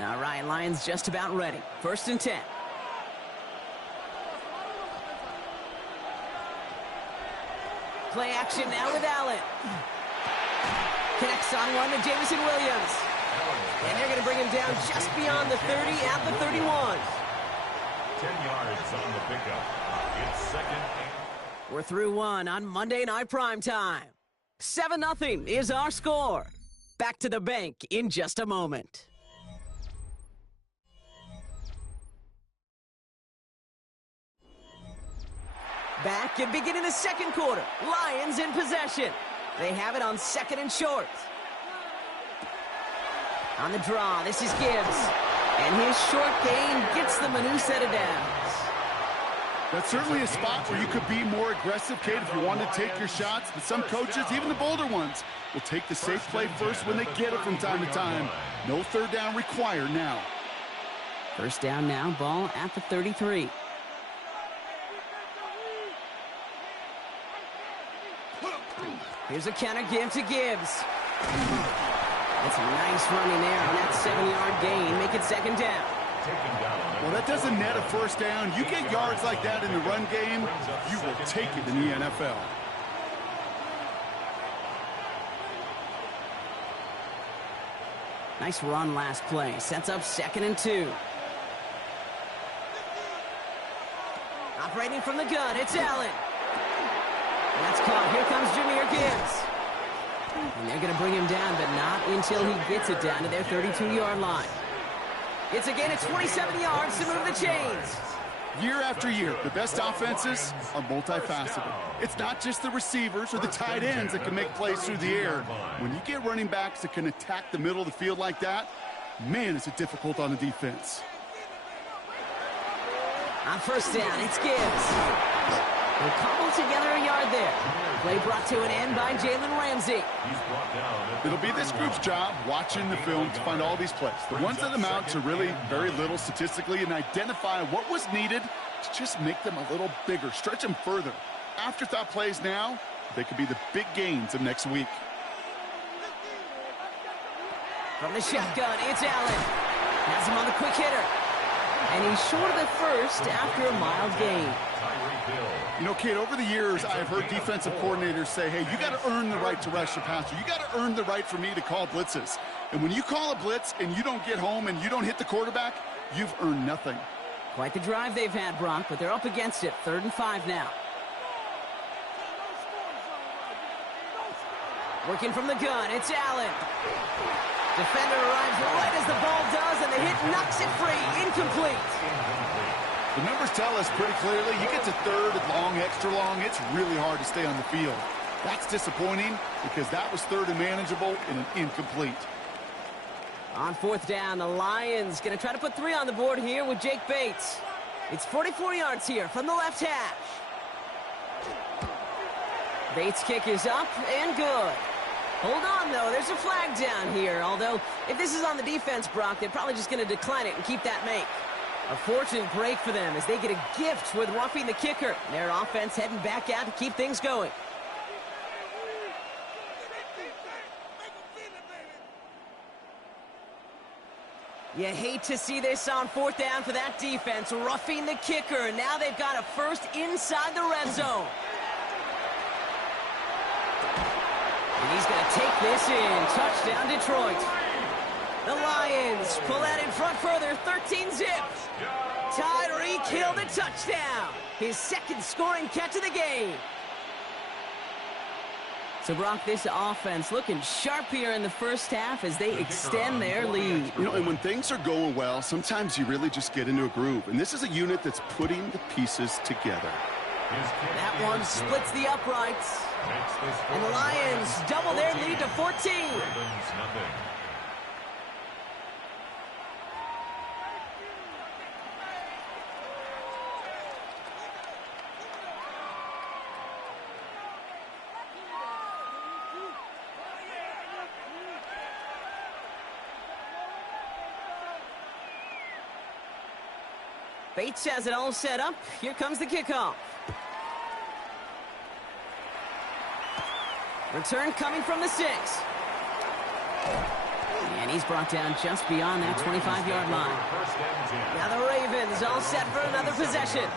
All right, Lions just about ready. 1st and 10. Play action now with Allen. Connects on one to Jameson Williams. And they're going to bring him down just beyond the 30 at the 31. 10 yards on the pickup. It's 2nd. We're through one on Monday Night Primetime. 7-0 is our score. Back to the bank in just a moment. Back and beginning the 2nd quarter. Lions in possession. They have it on 2nd and short. On the draw, this is Gibbs. And his short gain gets them a new set of downs. That's certainly a spot where you could be more aggressive, Kate, if you wanted to take your shots. But some coaches, even the bolder ones, will take the safe play first when they get it from time to time. No 3rd down required now. 1st down now, ball at the 33. Here's a counter give to Gibbs. That's a nice running there on that 7-yard gain. Make it 2nd down. Well, that doesn't net a 1st down. You get yards like that in the run game, you will take it in the NFL. Nice run last play. Sets up 2nd and 2. Operating from the gun, it's Allen. And that's caught. Here comes Jahmyr Gibbs. And they're going to bring him down, but not until he gets it down to their 32-yard line. It's a gain of 27 yards to move the chains. Year after year, the best offenses are multifaceted. It's not just the receivers or the tight ends that can make plays through the air. When you get running backs that can attack the middle of the field like that, man, is it difficult on the defense. On first down, it's Gibbs. They cobble together a yard there. Play brought to an end by Jalen Ramsey. It'll be this group's job watching the film to find all these plays. The ones that amount to really very little statistically, and identify what was needed to just make them a little bigger, stretch them further. Afterthought plays now, they could be the big gains of next week. From the shotgun, it's Allen. Has him on the quick hitter. And he's short of the first after a mild gain. You know, Kate, over the years, I've heard defensive coordinators say, hey, you got to earn the right to rush the passer. You got to earn the right for me to call blitzes. And when you call a blitz and you don't get home and you don't hit the quarterback, you've earned nothing. Quite the drive they've had, Brock, but they're up against it. 3rd and 5 now. Working from the gun, it's Allen. Defender arrives right as the ball does, and the hit knocks it free. Incomplete. The numbers tell us pretty clearly, you get to 3rd and long, extra long, it's really hard to stay on the field. That's disappointing because that was 3rd and manageable and an incomplete. On 4th down, the Lions going to try to put 3 on the board here with Jake Bates. It's 44 yards here from the left hash. Bates' kick is up and good. Hold on, though. There's a flag down here. Although, if this is on the defense, Brock, they're probably just going to decline it and keep that make. A fortunate break for them as they get a gift with roughing the kicker. Their offense heading back out to keep things going. You hate to see this on 4th down for that defense. Roughing the kicker. Now they've got a first inside the red zone. And he's going to take this in. Touchdown, Detroit. The Lions pull that in front further. 13-zip. Tyreek Hill the touchdown. His 2nd scoring catch of the game. So, Brock, this offense looking sharp here in the first half as they extend their lead. You know, and when things are going well, sometimes you really just get into a groove. And this is a unit that's putting the pieces together. That one splits the uprights. And the Lions double their lead to 14. Bates has it all set up. Here comes the kickoff. Return coming from the 6. And he's brought down just beyond that 25-yard line. Now the Ravens all set for another possession.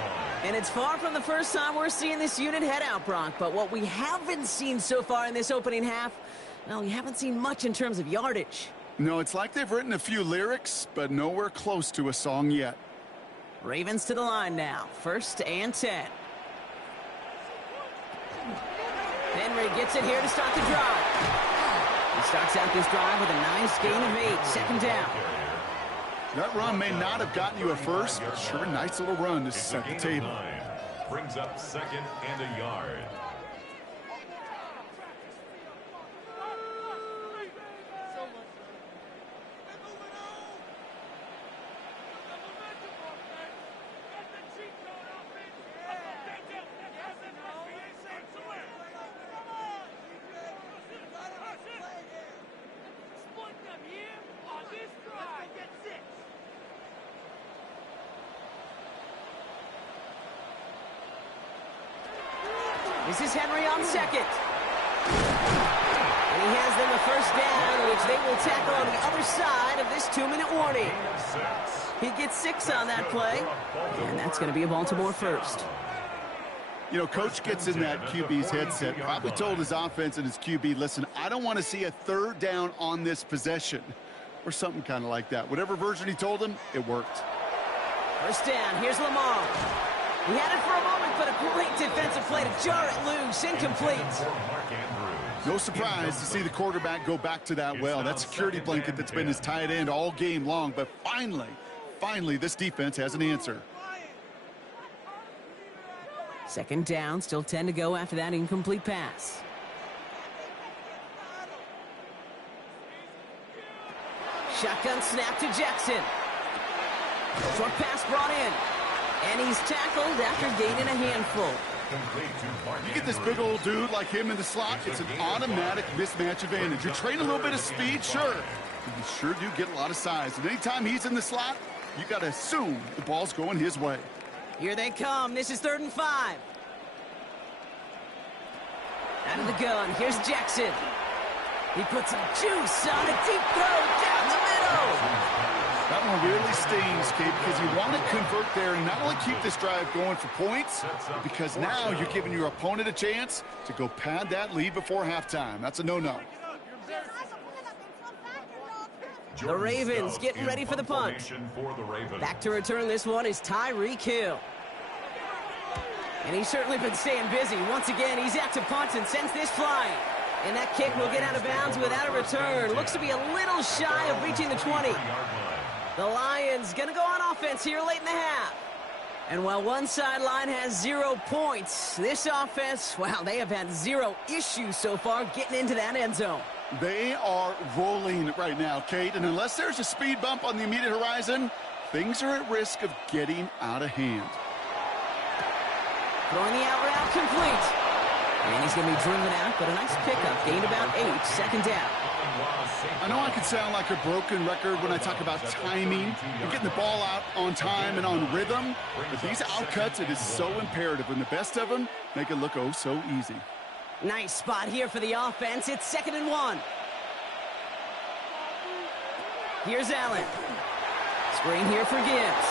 And it's far from the first time we're seeing this unit head out, Brock. But what we haven't seen so far in this opening half, well, we haven't seen much in terms of yardage. No, it's like they've written a few lyrics, but nowhere close to a song yet. Ravens to the line now. 1st and 10. Henry gets it here to start the drive. He starts out this drive with a nice gain of 8. 2nd down. That run may not have gotten you a first, but sure a nice little run to set the table. Brings up 2nd and a yard. This is Henry on 2nd. And he has them a 1st down, which they will tackle on the other side of this 2-minute warning. He gets 6 on that play, and that's going to be a Baltimore 1st. You know, Coach gets in that QB's headset, probably told his offense and his QB, listen, I don't want to see a 3rd down on this possession, or something kind of like that. Whatever version he told him, it worked. 1st down, here's Lamar. He had it for a moment, but a great defensive play to jar it loose. Incomplete. No surprise to see the quarterback go back to that well. That security blanket that's been his tight end all game long. But finally, this defense has an answer. Second down, still 10 to go after that incomplete pass. Shotgun snap to Jackson. Short pass brought in. And he's tackled after gaining a handful. You get this big old dude like him in the slot, it's an automatic mismatch advantage. You train a little bit of speed, sure. You sure do get a lot of size. And anytime he's in the slot, you got to assume the ball's going his way. Here they come. This is 3rd and 5. Out of the gun. Here's Jackson. He puts some juice on a deep throw down the middle. That one really stings, Kate, because you want to convert there and not only keep this drive going for points, because now you're giving your opponent a chance to go pad that lead before halftime. That's a no-no. The Ravens getting ready for the punt. Back to return this one is Tyreek Hill. And he's certainly been staying busy. Once again, he's out to punt and sends this flying. And that kick will get out of bounds without a return. Looks to be a little shy of reaching the 20. The Lions going to go on offense here late in the half. And while one sideline has 0 points, this offense, wow, they have had 0 issues so far getting into that end zone. They are rolling right now, Kate, and unless there's a speed bump on the immediate horizon, things are at risk of getting out of hand. Throwing the out route complete. And he's going to be driven out, but a nice pickup. Gained about 8, 2nd down. I know I could sound like a broken record when I talk about timing and getting the ball out on time and on rhythm, but these outcuts, it is so imperative, and the best of them make it look oh so easy. Nice spot here for the offense. It's 2nd and 1. Here's Allen. Screen here for Gibbs.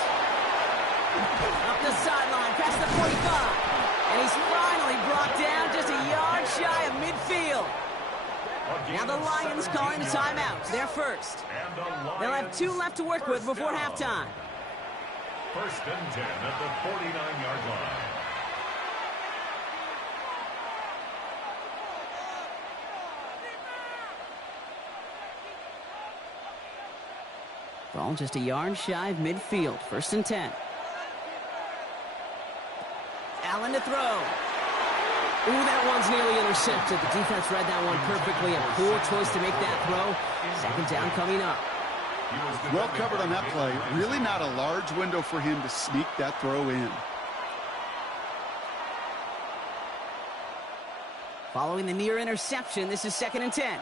Up the sideline, past the 45. And he's finally brought down just a yard shy of midfield. Now the Lions calling a timeout. They're first. They'll have 2 left to work with before halftime. 1st and 10 at the 49-yard line. Ball just a yard shy of midfield. 1st and 10. Allen to throw. Ooh, that one's nearly intercepted. The defense read that one perfectly. A poor choice to make that throw. 2nd down coming up. Well covered on that play. Really not a large window for him to sneak that throw in. Following the near interception, this is 2nd and 10.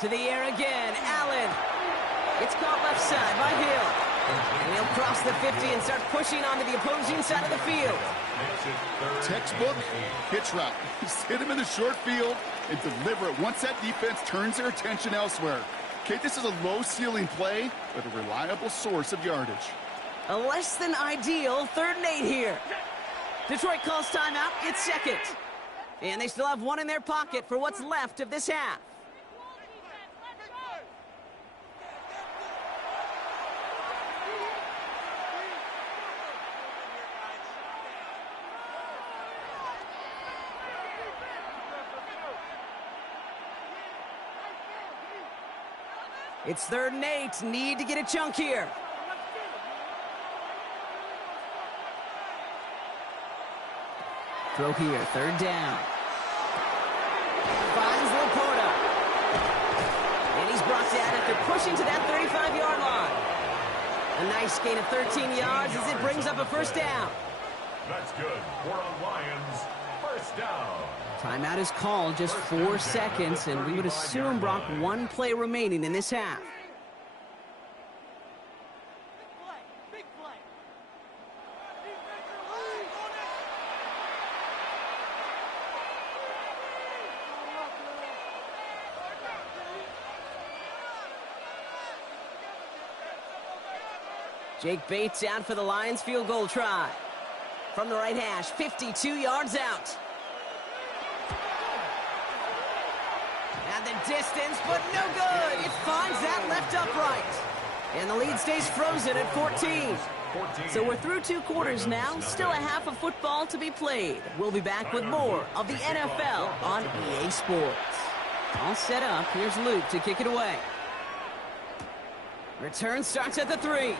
To the air again, Allen. It's caught left side by Hill. And he'll cross the 50 and start pushing onto the opposing side of the field. Textbook hitch route. Just hit him in the short field and deliver it once that defense turns their attention elsewhere. Okay, this is a low ceiling play, but a reliable source of yardage. A less than ideal 3rd and 8 here. Detroit calls timeout. It's 2nd. And they still have 1 in their pocket for what's left of this half. It's 3rd and 8. Need to get a chunk here. Throw here. 3rd down. Finds Laporta. And he's brought down after pushing to that 35-yard line. A nice gain of 13 yards as it brings up a 1st down. That's good. For a Lions 1st down. Timeout is called, just 4 seconds, and we would assume, Brock, 1 play remaining in this half. Jake Bates out for the Lions field goal try. From the right hash, 52 yards out. And the distance, but no good. It finds that left upright. And the lead stays frozen at 14. So we're through 2 quarters now. Still a half of football to be played. We'll be back with more of the NFL on EA Sports. All set up. Here's Luke to kick it away. Return starts at the 3.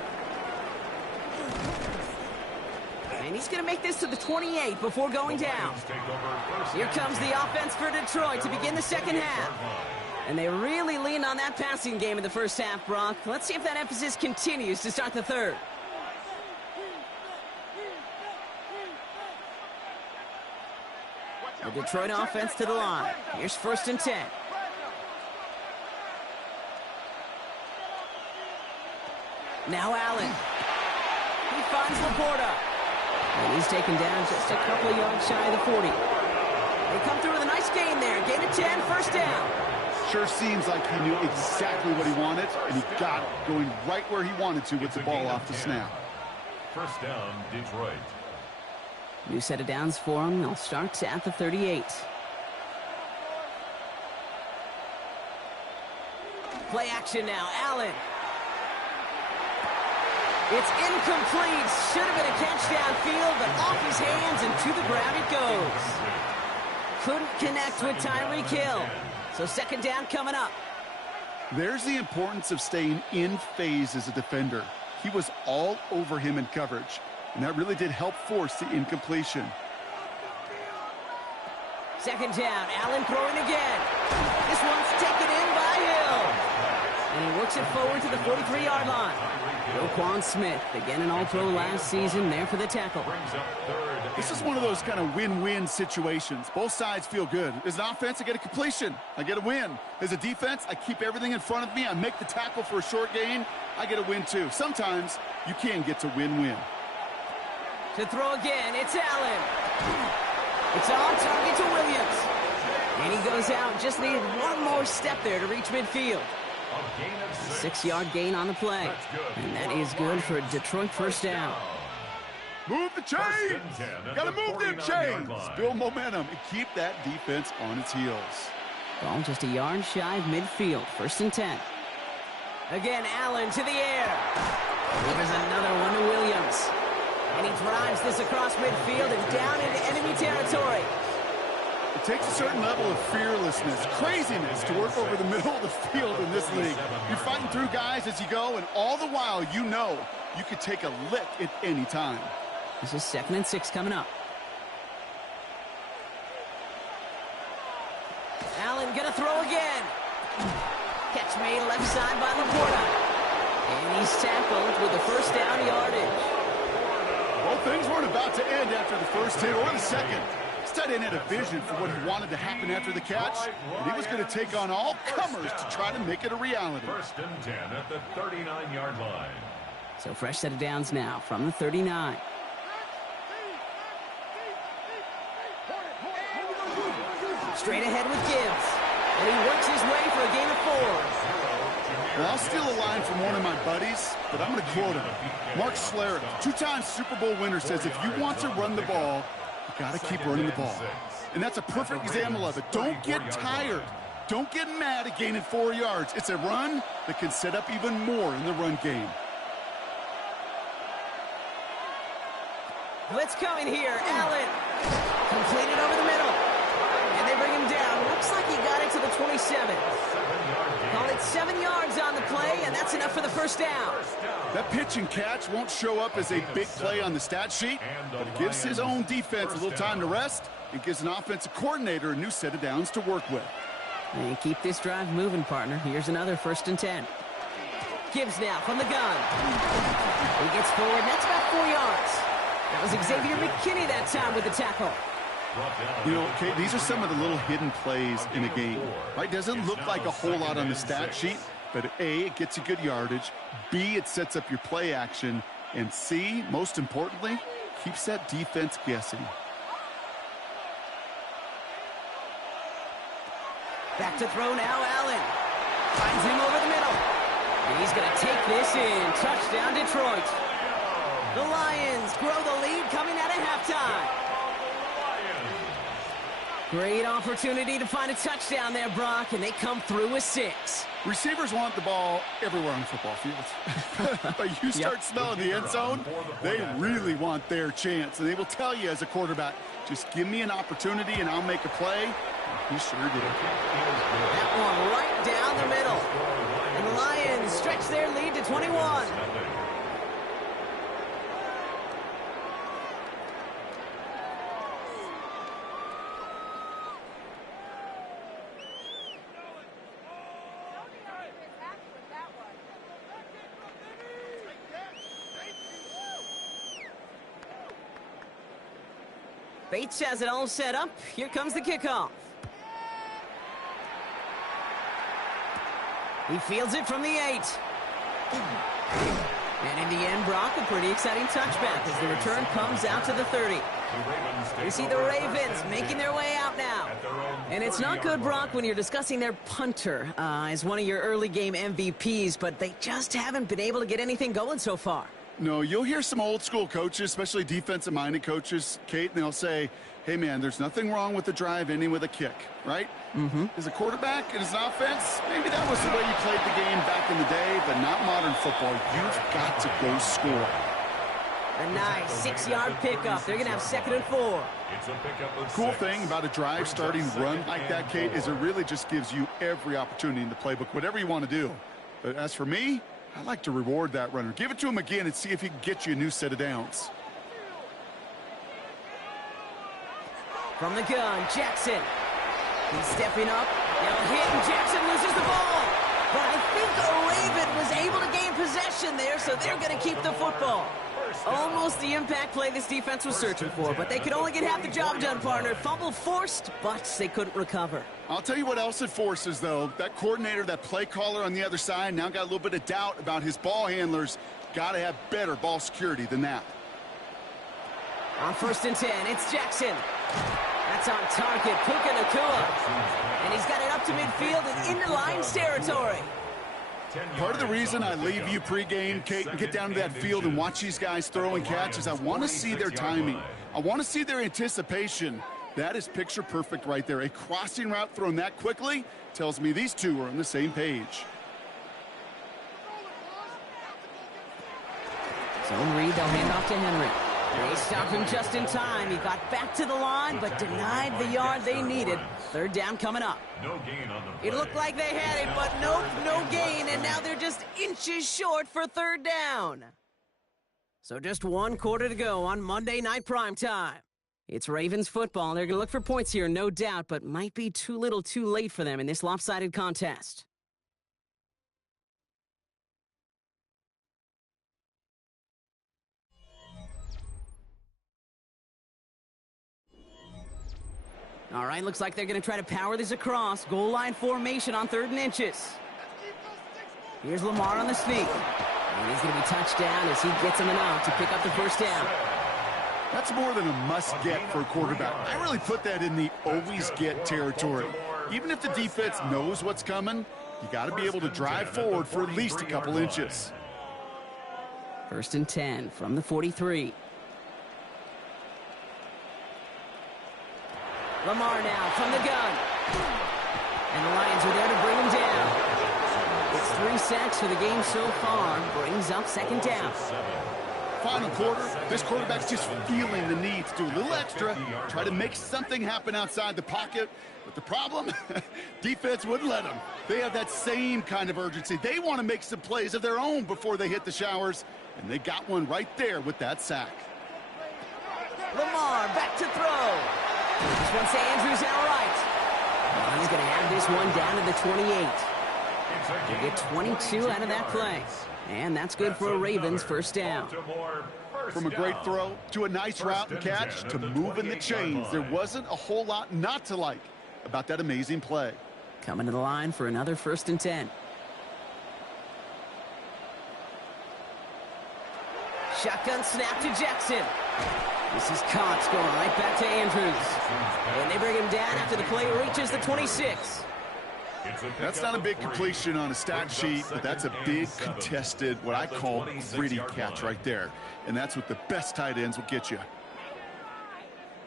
And he's going to make this to the 28 before going down. Here comes the offense for Detroit to begin the second half. And they really leaned on that passing game in the first half, Brock. Let's see if that emphasis continues to start the third. The Detroit offense to the line. Here's 1st and 10. Now Allen. He finds Laporta. And he's taken down just a couple of yards shy of the 40. They come through with a nice gain there. Gain of 10, first down. Sure seems like he knew exactly what he wanted, and he got it, going right where he wanted to with the ball off the snap. First down, Detroit. New set of downs for him. They'll start at the 38. Play action now. Allen. It's incomplete. Should have been a catch downfield, but off his hands and to the ground it goes. Couldn't connect with Tyreek Hill. So second down coming up. There's the importance of staying in phase as a defender. He was all over him in coverage, and that really did help force the incompletion. Second down, Allen throwing again. This one's taken in by Hill. And he works it forward to the 43-yard line. Roquan Smith, again an All-Pro last season, there for the tackle. This is one of those kind of win-win situations. Both sides feel good. As an offense, I get a completion. I get a win. As a defense, I keep everything in front of me. I make the tackle for a short gain. I get a win, too. Sometimes you can get to win-win. To throw again, it's Allen. It's on target to Williams. And he goes out. Just needed one more step there to reach midfield. 6-yard gain on the play. And that is good for Detroit first down. Move the chains! Got to move them chains! Build momentum and keep that defense on its heels. Ball just a yard shy of midfield. 1st and 10. Again, Allen to the air. Delivers another one to Williams. And he drives this across midfield and down into enemy territory. It takes a certain level of fearlessness, craziness to work over the middle of the field in this league. You're fighting through guys as you go, and all the while you know you could take a lick at any time. This is 2nd and 6 coming up. Allen gonna throw again. Catch made left side by Laporta. And he's tackled with the first down yardage. Well, things weren't about to end after the first hit or the second. Tight end had a vision for what he wanted to happen after the catch, and he was going to take on all comers to try to make it a reality. 1st and 10 at the 39-yard line. So fresh set of downs now from the 39. Straight ahead with Gibbs. And he works his way for a gain of 4. Well, I'll steal a line from one of my buddies, but I'm going to quote him. Mark Schlereth, 2-time Super Bowl winner, says if you want to run the ball, got to keep running the ball. And that's a perfect example of it. Don't get tired. Don't get mad at gaining 4 yards. It's a run that can set up even more in the run game. Blitz coming here. Allen completed over the middle. And they bring him down. Looks like he got it to the 27. Call it 7 yards on the play, and that's enough for the first down. That pitch and catch won't show up as a big play on the stat sheet, but it gives his own defense a little time to rest. It gives an offensive coordinator a new set of downs to work with. And keep this drive moving, partner. Here's another 1st and 10. Gibbs now from the gun. He gets forward, and that's about 4 yards. That was Xavier McKinney that time with the tackle. You know, Kate, these are some of the little hidden plays in a game, right? Doesn't look like a whole lot on the stat sheet, but A, it gets you good yardage, B, it sets up your play action, and C, most importantly, keeps that defense guessing. Back to throw now, Allen. Finds him over the middle. And he's going to take this in. Touchdown, Detroit. The Lions grow the lead coming out of halftime. Great opportunity to find a touchdown there, Brock, and they come through with 6. Receivers want the ball everywhere on the football field. But you start smelling the end zone, they really want their chance. And they will tell you as a quarterback, just give me an opportunity and I'll make a play. He sure did. That one right down the middle. And the Lions stretch their lead to 21. Bates has it all set up. Here comes the kickoff. He fields it from the 8. And in the end, Brock, a pretty exciting touchback as the return comes out to the 30. We see the Ravens making their way out now. And it's not good, Brock, when you're discussing their punter as one of your early game MVPs, but they just haven't been able to get anything going so far. No, you'll hear some old school coaches, especially defensive-minded coaches, Kate, and they'll say, hey, man, there's nothing wrong with the drive ending with a kick, right? As a quarterback and as an offense, maybe that was the way you played the game back in the day, but not modern football. You've got to go score. A nice 6-yard pickup. They're going to have 2nd and 4. Cool thing about a drive starting run like that, Kate, is it really just gives you every opportunity in the playbook, whatever you want to do. But as for me, I like to reward that runner. Give it to him again and see if he can get you a new set of downs. From the gun, Jackson. He's stepping up. Now hit, and Jackson loses the ball. But I think the Raven was able to gain possession there, so they're going to keep the football. Almost the impact play this defense was searching for, but they could only get half the job done, partner. Fumble forced, but they couldn't recover. I'll tell you what else it forces, though. That coordinator, that play caller on the other side, now got a little bit of doubt about his ball handlers. Got to have better ball security than that. On 1st and 10, it's Jackson. That's on target, Puka Nacua. And he's got it up to midfield and into Lions territory. Part of the reason I leave you pregame, Kate, and get down to that field and watch these guys throw and catch is I want to see their timing. I want to see their anticipation. That is picture perfect right there. A crossing route thrown that quickly tells me these two are on the same page. Zone read, they'll hand off to Henry. They stopped him just in time. He got back to the line, but denied the yard they needed. 3rd down coming up. No gain on the play. It looked like they had it, but nope, no gain, and now they're just inches short for 3rd down. So just 1 quarter to go on Monday Night Primetime. It's Ravens football. They're going to look for points here, no doubt, but might be too little too late for them in this lopsided contest. All right, looks like they're going to try to power this across. Goal line formation on 3rd and inches. Here's Lamar on the sneak. And he's going to be touched down as he gets him enough to pick up the 1st down. That's more than a must-get for a quarterback. I really put that in the always-get territory. Even if the defense knows what's coming, you got to be able to drive forward for at least a couple inches. 1st and 10 from the 43. Lamar now from the gun. And the Lions are there to bring him down. It's 3 sacks for the game so far. Brings up 2nd down. Final quarter, this quarterback's just feeling the need to do a little extra, try to make something happen outside the pocket. But the problem, defense wouldn't let them. They have that same kind of urgency. They want to make some plays of their own before they hit the showers. And they got one right there with that sack. Lamar back to throw. This one, say Andrews out right. He's going to have this one down to the 28. They get 22 out of that play. And that's good for a Ravens 1st down. From a great throw to a nice route and catch to moving the chains, there wasn't a whole lot not to like about that amazing play. Coming to the line for another 1st and 10. Shotgun snap to Jackson. This is Cox going right back to Andrews. And they bring him down after the play reaches the 26. That's not a big completion on a stat sheet, but that's a big contested, what I call gritty catch right there. And that's what the best tight ends will get you.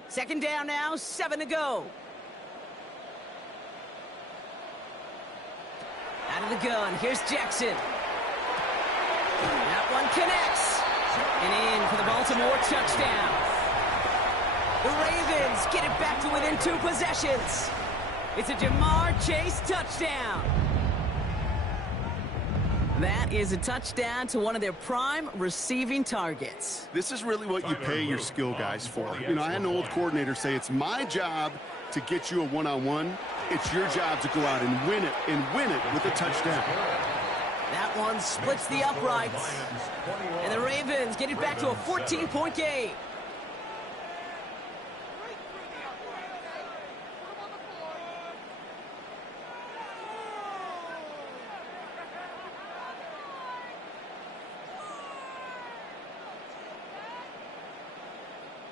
2nd down now, 7 to go. of the gun. Here's Jackson. That one connects. And in for the Baltimore touchdown. The Ravens get it back to within 2 possessions. It's a Jamar Chase touchdown. That is a touchdown to one of their prime receiving targets. This is really what you pay your skill guys for. You know, I had an old coordinator say it's my job to get you a one-on-one. It's your job to go out and win it with a touchdown. That one splits the uprights. And the Ravens get it back to a 14-point game.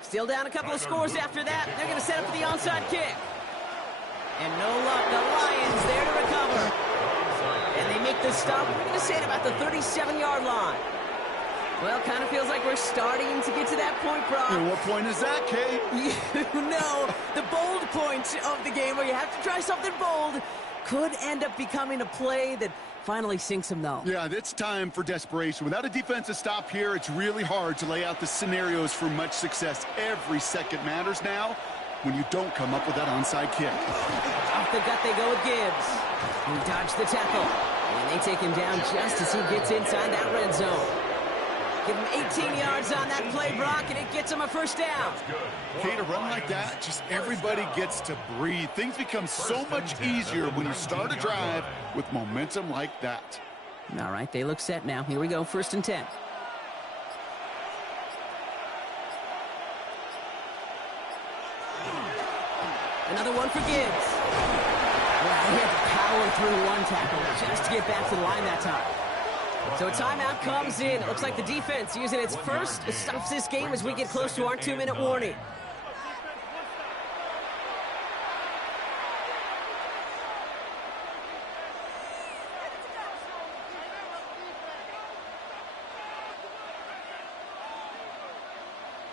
Still down a couple of scores after that. They're going to set up for the onside kick. And no luck. The Lions there to recover. And they make the stop. We're going to say it about the 37-yard line. Well, kind of feels like we're starting to get to that point, Brock. And what point is that, Kate? You know, the bold point of the game where you have to try something bold could end up becoming a play that finally sinks them, though. Yeah, it's time for desperation. Without a defensive stop here, it's really hard to lay out the scenarios for much success. Every second matters now when you don't come up with that onside kick. Off the gut they go with Gibbs. He dodged the tackle. And they take him down just as he gets inside that red zone. Give him 18 yards on that play, Brock, and it gets him a first down. Kate, a run like that, just everybody gets to breathe. Things become so much easier when you start a drive with momentum like that. All right, they look set now. Here we go, 1st and 10. Another one for Gibbs. Well, he had to power through one tackle just to get back to the line that time. So a timeout comes in. It looks like the defense using its first stops this game as we get close to our 2-minute warning.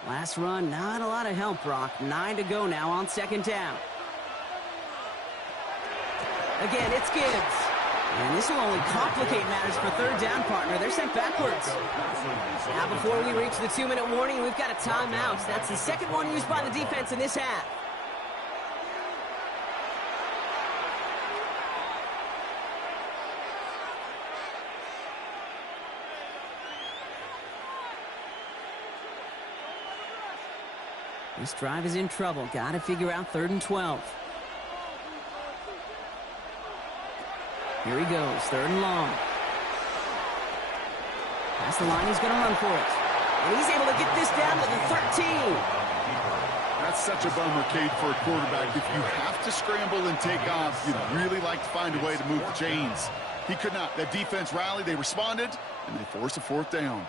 Last run, not a lot of help, Brock. 9 to go now on 2nd down. Again, it's Gibbs. And this will only complicate matters for 3rd down, partner. They're sent backwards. Now, before we reach the 2-minute warning, we've got a timeout. That's the second one used by the defense in this half. This drive is in trouble. Got to figure out 3rd and 12. Here he goes, 3rd and long. Past the line, he's going to run for it. And he's able to get this down to the 13. That's such a bummer, Kate, for a quarterback. If you have to scramble and take off, you'd really like to find a way to move the chains. He could not. That defense rallied, they responded, and they forced a 4th down.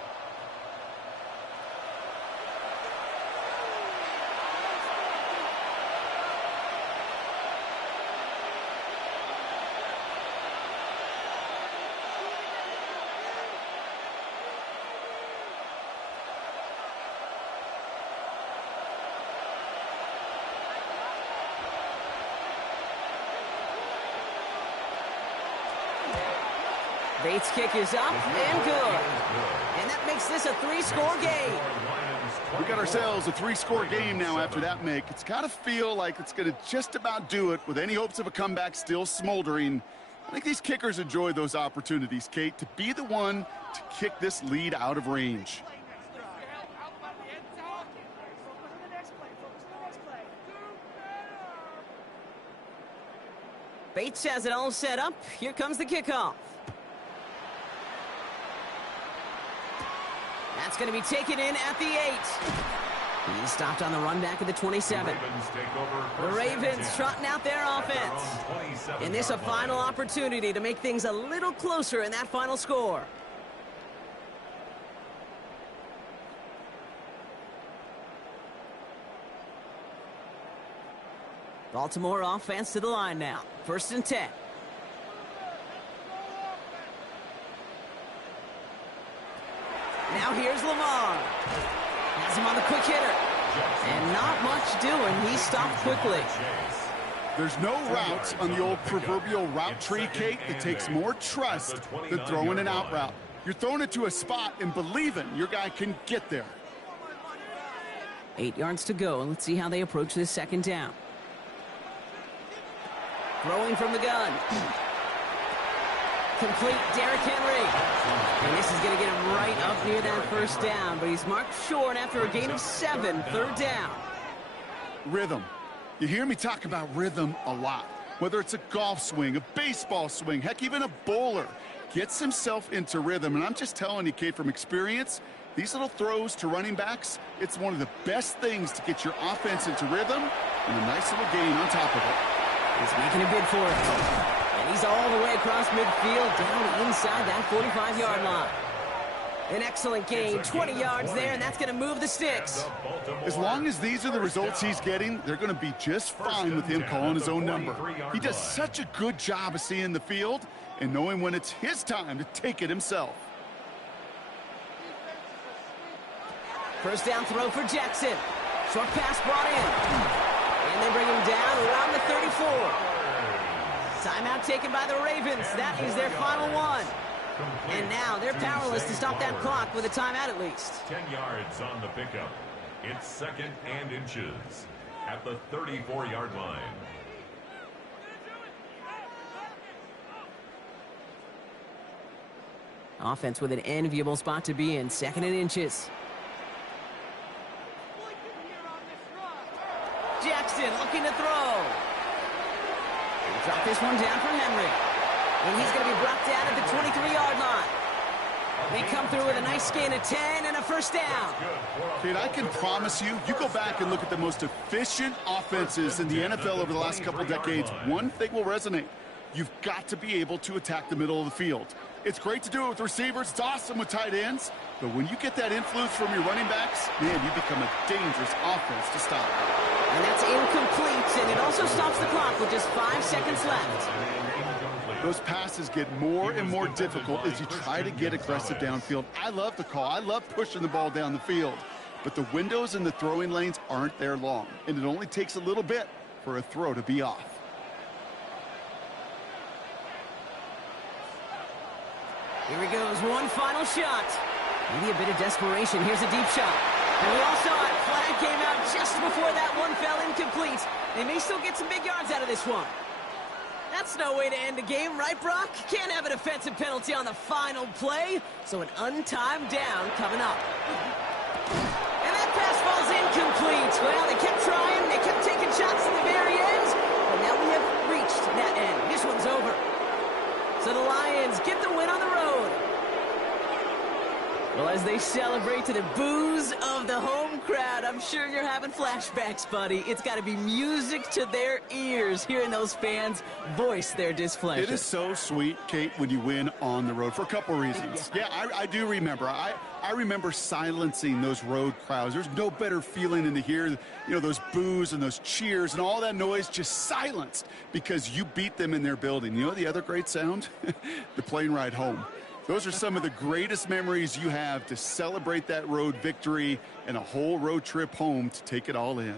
Bates' kick is up and good. And that makes this a 3-score game. We got ourselves a 3-score game now after that make. It's got to feel like it's going to just about do it with any hopes of a comeback still smoldering. I think these kickers enjoy those opportunities, Kate, to be the one to kick this lead out of range. Bates has it all set up. Here comes the kickoff. That's going to be taken in at the 8. He's stopped on the run back at the 27. The Ravens trotting out their offense. And this a final opportunity to make things a little closer in that final score. Baltimore offense to the line now. 1st and 10. Now here's Lamar. Has him on the quick hitter. And not much doing. He stopped quickly. There's no routes on the old proverbial route tree, Kate, that takes more trust than throwing an out route. You're throwing it to a spot and believing your guy can get there. 8 yards to go. Let's see how they approach this second down. Throwing from the gun. Complete, Derrick Henry. And this is going to get him right up near that first down, but he's marked short after a gain of 7, third down. Rhythm. You hear me talk about rhythm a lot. Whether it's a golf swing, a baseball swing, heck, even a bowler gets himself into rhythm. And I'm just telling you, Kate, from experience, these little throws to running backs, it's one of the best things to get your offense into rhythm and a nice little gain on top of it. He's making a bid for it. And he's all the way across midfield, down inside that 45-yard line. An excellent gain, 20 yards there, and that's going to move the sticks. As long as these are the results he's getting, they're going to be just fine with him calling his own number. He does such a good job of seeing the field and knowing when it's his time to take it himself. First down throw for Jackson. Short pass brought in. And they bring him down around the 34. Timeout taken by the Ravens. That is their final one. And now they're powerless to stop that clock with a timeout at least. 10 yards on the pickup. It's 2nd and inches at the 34-yard line. Offense with an enviable spot to be in, 2nd and inches. Jackson looking to throw. Drop this one down for Henry. And he's going to be brought down at the 23-yard line. They come through with a nice gain of 10 and a first down. Kate, I can promise you, you go back and look at the most efficient offenses in the NFL over the last couple decades, one thing will resonate. You've got to be able to attack the middle of the field. It's great to do it with receivers. It's awesome with tight ends. But when you get that influence from your running backs, man, you become a dangerous offense to stop. And that's incomplete, and it also stops the clock with just 5 seconds left. Those passes get more and more difficult as you try to get aggressive downfield. I love the call. I love pushing the ball down the field. But the windows in the throwing lanes aren't there long, and it only takes a little bit for a throw to be off. Here he goes, one final shot. Maybe a bit of desperation. Here's a deep shot. And we all saw it. Flag came out just before that one fell incomplete. They may still get some big yards out of this one. That's no way to end the game, right, Brock? Can't have a defensive penalty on the final play, so an untimed down coming up. And that pass falls incomplete. Well, they kept trying, they kept taking shots to the very end, but now we have reached that end. This one's over. So the Lions get the win on the road. Well, as they celebrate to the boos of the home crowd, I'm sure you're having flashbacks, buddy. It's got to be music to their ears, hearing those fans voice their displeasure. It is so sweet, Kate, when you win on the road for a couple reasons. Yeah, I do remember. I remember silencing those road crowds. There's no better feeling than to hear, those boos and those cheers and all that noise just silenced because you beat them in their building. You know the other great sound? The plane ride home. Those are some of the greatest memories you have to celebrate that road victory and a whole road trip home to take it all in.